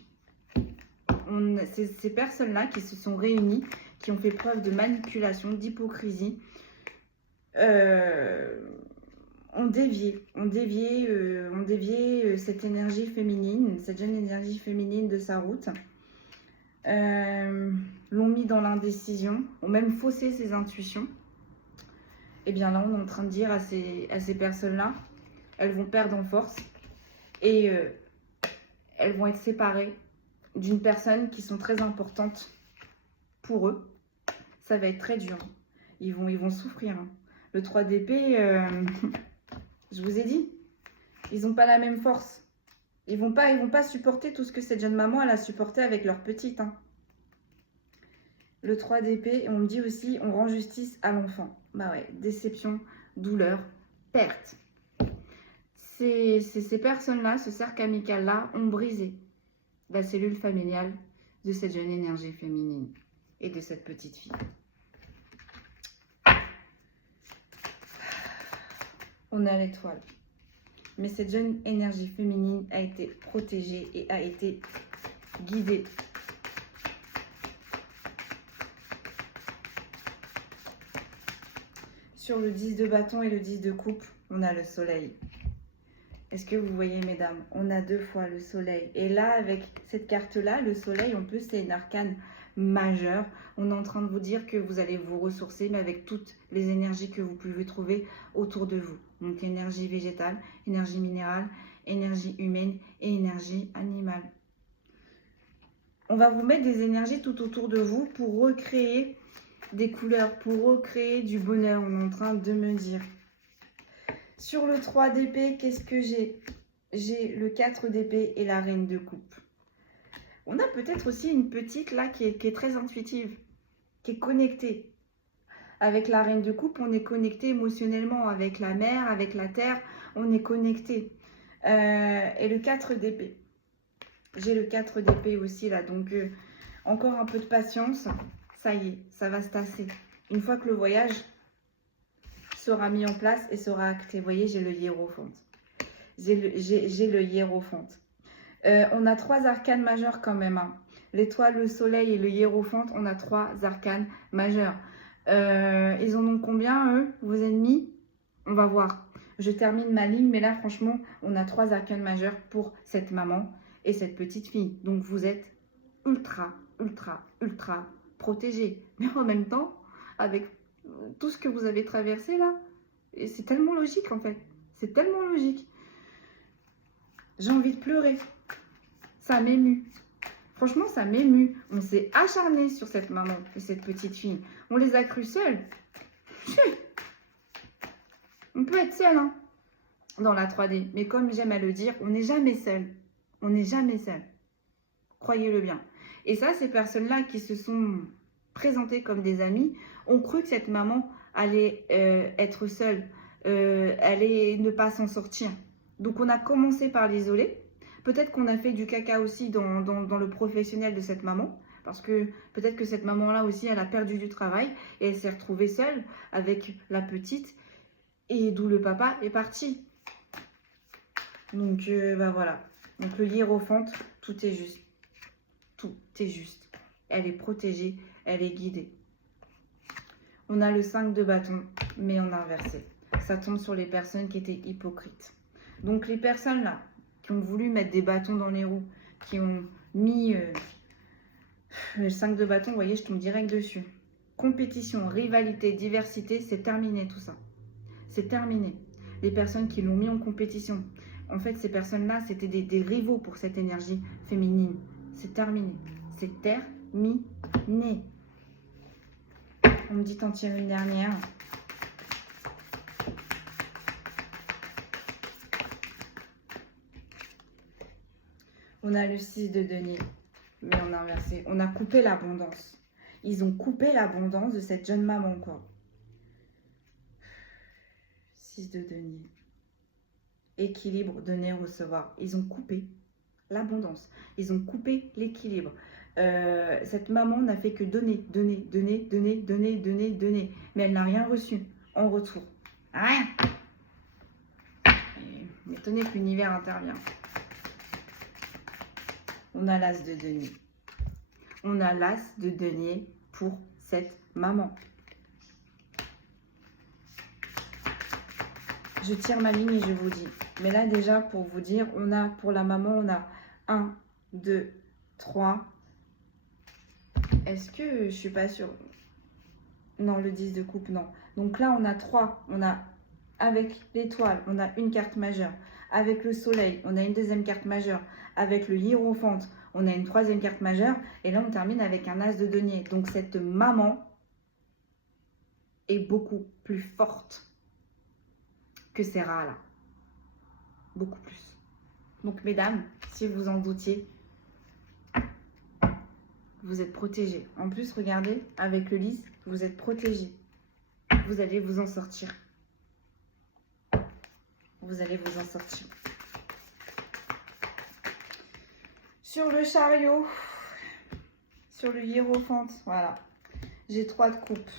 C'est ces personnes-là qui se sont réunies, qui ont fait preuve de manipulation, d'hypocrisie, ont dévié cette énergie féminine, cette jeune énergie féminine de sa route, l'ont mis dans l'indécision, ont même faussé ses intuitions. Et bien là, on est en train de dire à ces personnes-là, elles vont perdre en force et elles vont être séparées d'une personne qui sont très importantes pour eux. Ça va être très dur. Ils vont souffrir. Le 3 d'épée, je vous ai dit, ils n'ont pas la même force. Ils vont pas supporter tout ce que cette jeune maman elle a supporté avec leur petite. Le 3 d'épée, on me dit aussi, on rend justice à l'enfant. Bah ouais, déception, douleur, perte. Ces personnes-là, ce cercle amical-là, ont brisé la cellule familiale de cette jeune énergie féminine et de cette petite fille. On a l'étoile. Mais cette jeune énergie féminine a été protégée et a été guidée. Sur le 10 de bâton et le 10 de coupe, on a le soleil. Est-ce que vous voyez, mesdames, on a 2 fois le soleil. Et là, avec cette carte-là, le soleil, en plus, c'est une arcane majeure. On est en train de vous dire que vous allez vous ressourcer, mais avec toutes les énergies que vous pouvez trouver autour de vous. Donc, énergie végétale, énergie minérale, énergie humaine et énergie animale. On va vous mettre des énergies tout autour de vous pour recréer des couleurs, pour recréer du bonheur, on est en train de me dire. Sur le 3 d'épée, qu'est-ce que j'ai? J'ai le 4 d'épée et la reine de coupe. On a peut-être aussi une petite là qui est très intuitive, qui est connectée. Avec la reine de coupe, on est connecté émotionnellement avec la mer, avec la terre, on est connecté. Et le 4 d'épée. J'ai le 4 d'épée aussi là, donc encore un peu de patience. Ça y est, ça va se tasser. Une fois que le voyage sera mis en place et sera acté. Vous voyez, j'ai le hiérophante. J'ai le hiérophante. On a 3 arcanes majeures quand même. L'étoile, le soleil et le hiérophante, on a 3 arcanes majeures. Ils en ont combien, eux, vos ennemis? On va voir. Je termine ma ligne, mais là, franchement, on a 3 arcanes majeures pour cette maman et cette petite fille. Donc, vous êtes ultra, ultra, ultra protégés. Mais en même temps, avec tout ce que vous avez traversé là, et c'est tellement logique en fait. C'est tellement logique. J'ai envie de pleurer. Ça m'émue. Franchement, ça m'émue. On s'est acharné sur cette maman et cette petite fille. On les a crues seules. On peut être seul dans la 3D. Mais comme j'aime à le dire, on n'est jamais seul. On n'est jamais seul. Croyez-le bien. Et ça, ces personnes-là qui se sont présentées comme des amis ont cru que cette maman allait être seule, allait ne pas s'en sortir. Donc, on a commencé par l'isoler. Peut-être qu'on a fait du caca aussi dans le professionnel de cette maman. Parce que peut-être que cette maman-là aussi, elle a perdu du travail et elle s'est retrouvée seule avec la petite. Et d'où le papa est parti. Donc, bah voilà. Donc, le hiérophante, tout est juste. Tout est juste. Elle est protégée, elle est guidée. On a le 5 de bâton, mais en inversé. Ça tombe sur les personnes qui étaient hypocrites. Donc les personnes là, qui ont voulu mettre des bâtons dans les roues, qui ont mis le 5 de bâton, vous voyez, je tombe direct dessus. Compétition, rivalité, diversité, c'est terminé tout ça. C'est terminé. Les personnes qui l'ont mis en compétition. En fait, ces personnes-là, c'était des rivaux pour cette énergie féminine. C'est terminé. C'est terminé. On me dit t'en tires une dernière. On a le 6 de denier, mais on a inversé. On a coupé l'abondance. Ils ont coupé l'abondance de cette jeune maman, quoi. 6 de denier. Équilibre, donner, recevoir. Ils ont coupé l'abondance. Ils ont coupé l'équilibre. Cette maman n'a fait que donner. Mais elle n'a rien reçu en retour. Rien. Étonné que l'univers intervient. On a l'as de denier. On a l'as de denier pour cette maman. Je tire ma ligne et je vous dis. Mais là, déjà, pour vous dire, on a, pour la maman, on a 1, 2, 3. Est-ce que je suis pas sûre? Non, le 10 de coupe, non. Donc là, on a 3. On a, avec l'étoile, on a une carte majeure. Avec le soleil, on a une deuxième carte majeure. Avec le hiérophante, on a une troisième carte majeure. Et là, on termine avec un as de denier. Donc, cette maman est beaucoup plus forte que ces rats-là. Beaucoup plus. Donc, mesdames, si vous en doutiez, vous êtes protégés. En plus, regardez, avec le lys, vous êtes protégés. Vous allez vous en sortir. Vous allez vous en sortir. Sur le chariot, sur le hiérophante, voilà. J'ai 3 de coupe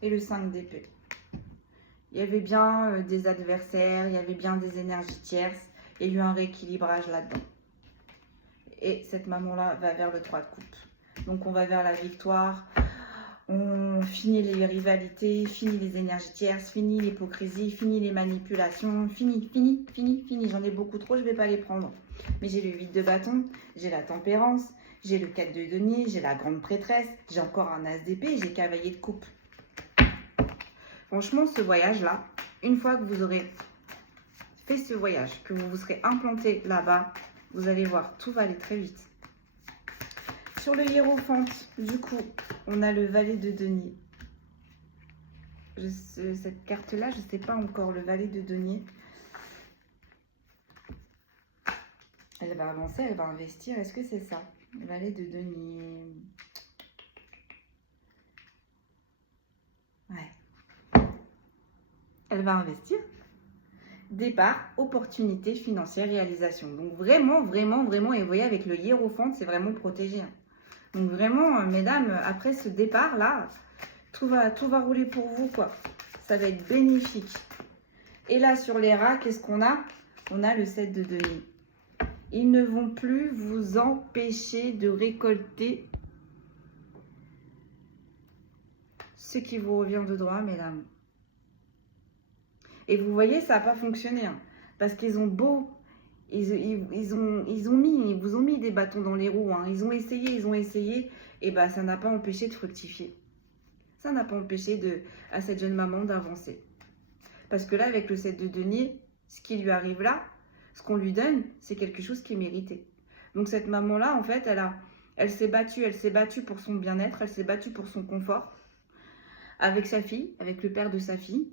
et le 5 d'épée. Il y avait bien des adversaires, il y avait bien des énergies tierces. Il y a eu un rééquilibrage là-dedans. Et cette maman-là va vers le 3 de coupe. Donc on va vers la victoire. On finit les rivalités, finit les énergies tierces, finit l'hypocrisie, finit les manipulations, fini. J'en ai beaucoup trop, je ne vais pas les prendre. Mais j'ai le 8 de bâton, j'ai la tempérance, j'ai le 4 de denier, j'ai la grande prêtresse, j'ai encore un as d'épée, j'ai cavalier de coupe. Franchement, ce voyage-là, une fois que vous aurez fait ce voyage, que vous vous serez implanté là-bas, vous allez voir, tout va aller très vite. Sur le hiérophante, du coup, on a le valet de denier. Cette carte-là, je ne sais pas encore, le valet de denier. Elle va avancer, elle va investir. Est-ce que c'est ça? Le valet de denier. Ouais. Elle va investir. Départ, opportunité financière, réalisation. Donc vraiment, et vous voyez avec le hiérophante, c'est vraiment protégé. Donc vraiment, mesdames, après ce départ-là, tout va rouler pour vous, quoi. Ça va être bénéfique. Et là, sur les rats, qu'est-ce qu'on a? On a le 7 de denier. Ils ne vont plus vous empêcher de récolter ce qui vous revient de droit, mesdames. Et vous voyez, ça n'a pas fonctionné. Hein, parce qu'ils ont beau... Ils vous ont mis des bâtons dans les roues. Hein. Ils ont essayé. Et bah, ça n'a pas empêché de fructifier. Ça n'a pas empêché à cette jeune maman d'avancer. Parce que là, avec le 7 de denier, ce qui lui arrive là, ce qu'on lui donne, c'est quelque chose qui est mérité. Donc cette maman-là, en fait, elle s'est battue pour son bien-être, elle s'est battue pour son confort. Avec sa fille, avec le père de sa fille.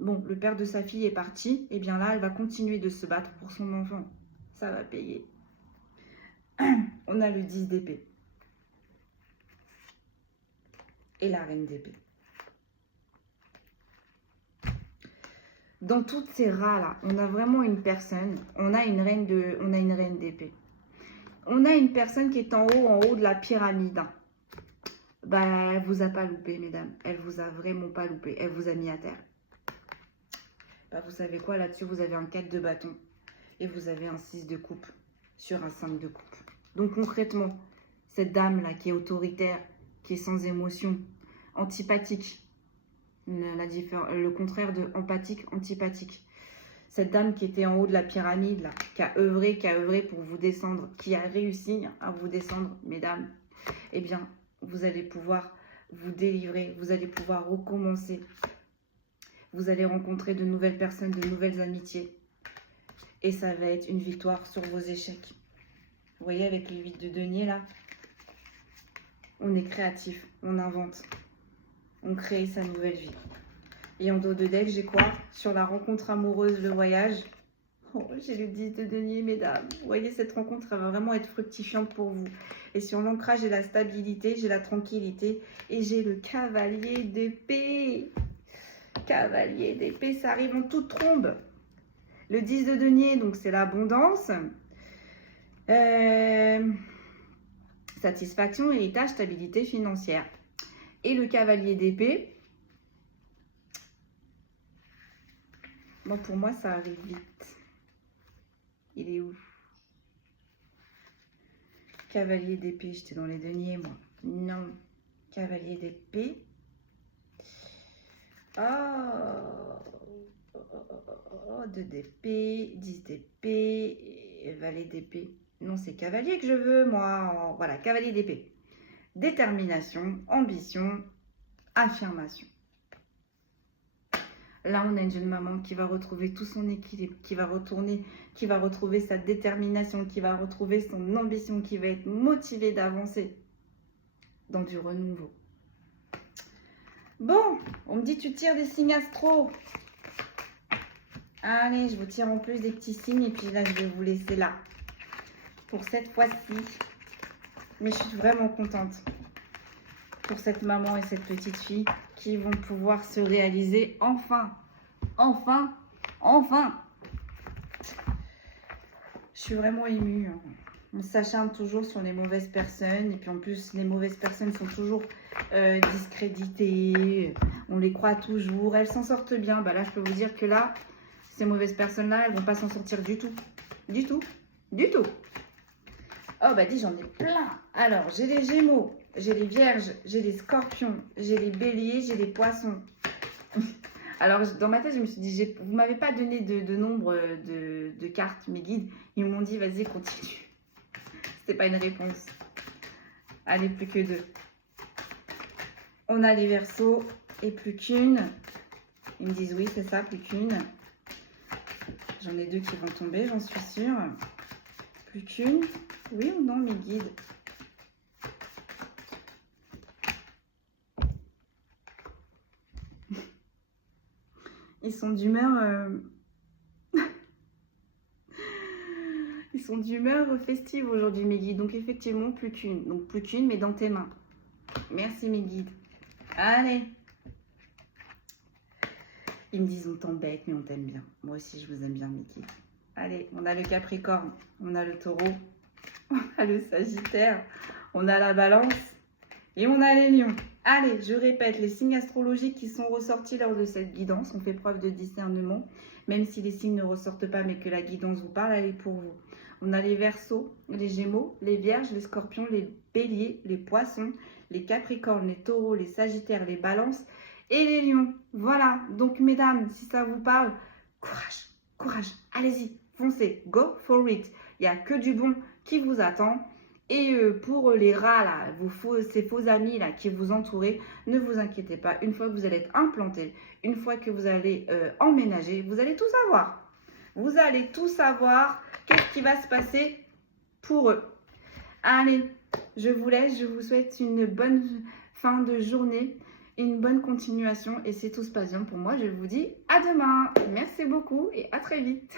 Bon, le père de sa fille est parti, et bien là, elle va continuer de se battre pour son enfant. Ça va payer. On a le 10 d'épée. Et la reine d'épée. Dans toutes ces rats-là, on a vraiment une personne, on a une reine d'épée. On a une personne qui est en haut de la pyramide. Bah, elle vous a pas loupé, mesdames. Elle vous a vraiment pas loupé. Elle vous a mis à terre. Bah, vous savez quoi, là-dessus, vous avez un 4 de bâton et vous avez un 6 de coupe sur un 5 de coupe. Donc concrètement, cette dame-là qui est autoritaire, qui est sans émotion, antipathique, Le contraire de empathique, antipathique. Cette dame qui était en haut de la pyramide, là, qui a œuvré pour vous descendre, qui a réussi à vous descendre, mesdames, eh bien, vous allez pouvoir vous délivrer, vous allez pouvoir recommencer. Vous allez rencontrer de nouvelles personnes, de nouvelles amitiés. Et ça va être une victoire sur vos échecs. Vous voyez, avec les 8 de denier, là, on est créatif, on invente, on crée sa nouvelle vie. Et en dos de deck, j'ai quoi? Sur la rencontre amoureuse, le voyage. Oh, j'ai le 10 de denier, mesdames. Vous voyez, cette rencontre, elle va vraiment être fructifiante pour vous. Et sur l'ancrage, j'ai la stabilité, j'ai la tranquillité. Et j'ai le cavalier d'épée. Cavalier d'épée, ça arrive en toute trombe. Le 10 de denier, donc c'est l'abondance. Satisfaction, héritage, stabilité financière. Et le cavalier d'épée, bon, pour moi, ça arrive vite. Il est où? Cavalier d'épée, j'étais dans les deniers, moi. Non. Cavalier d'épée. Oh, 2 d'épée, 10 d'épée, valet d'épée. Non, c'est cavalier que je veux, moi. Voilà, cavalier d'épée. Détermination, ambition, affirmation. Là, on a une jeune maman qui va retrouver tout son équilibre, qui va retrouver sa détermination, qui va retrouver son ambition, qui va être motivée d'avancer dans du renouveau. Bon, on me dit tu tires des signes astro. Allez, je vous tire en plus des petits signes et puis là, je vais vous laisser là pour cette fois-ci. Mais je suis vraiment contente pour cette maman et cette petite fille qui vont pouvoir se réaliser enfin. Enfin. Je suis vraiment émue. On s'acharne toujours sur les mauvaises personnes. Et puis en plus, les mauvaises personnes sont toujours discréditées. On les croit toujours. Elles s'en sortent bien. Bah là, je peux vous dire que là, ces mauvaises personnes-là, elles ne vont pas s'en sortir du tout. Du tout. Oh, bah dis, j'en ai plein. Alors, j'ai les Gémeaux, j'ai les Vierges, j'ai les Scorpions, j'ai les Béliers, j'ai les Poissons. Alors, dans ma tête, je me suis dit, vous ne m'avez pas donné de nombre de cartes, mes guides. Ils m'ont dit, vas-y, continue. C'était pas une réponse. Allez, plus que 2. On a les Verseaux et plus qu'une. Ils me disent, oui, c'est ça, plus qu'une. J'en ai 2 qui vont tomber, j'en suis sûre. Plus qu'une. Oui ou non, mes guides? Ils sont d'humeur... Ils sont d'humeur festive aujourd'hui, mes guides. Donc, effectivement, plus qu'une. Donc, plus qu'une, mais dans tes mains. Merci, mes guides. Allez. Ils me disent, on t'embête, mais on t'aime bien. Moi aussi, je vous aime bien, mes guides. Allez, on a le Capricorne, on a le Taureau, on a le Sagittaire, on a la Balance et on a les Lions. Allez, je répète, les signes astrologiques qui sont ressortis lors de cette guidance, on fait preuve de discernement, même si les signes ne ressortent pas, mais que la guidance vous parle, elle est pour vous. On a les Verseaux, les Gémeaux, les Vierges, les Scorpions, les Béliers, les Poissons, les Capricornes, les Taureaux, les Sagittaires, les Balances et les Lions. Voilà, donc mesdames, si ça vous parle, courage, courage, allez-y, foncez, go for it. Il n'y a que du bon qui vous attend. Et pour les rats, là, ces faux amis là, qui vous entourent, ne vous inquiétez pas. Une fois que vous allez être implanté, une fois que vous allez emménager, vous allez tout savoir. Vous allez tout savoir. Qu'est-ce qui va se passer pour eux? Allez, je vous laisse. Je vous souhaite une bonne fin de journée, une bonne continuation. Et si tout se passe bien pour moi, je vous dis à demain. Merci beaucoup et à très vite.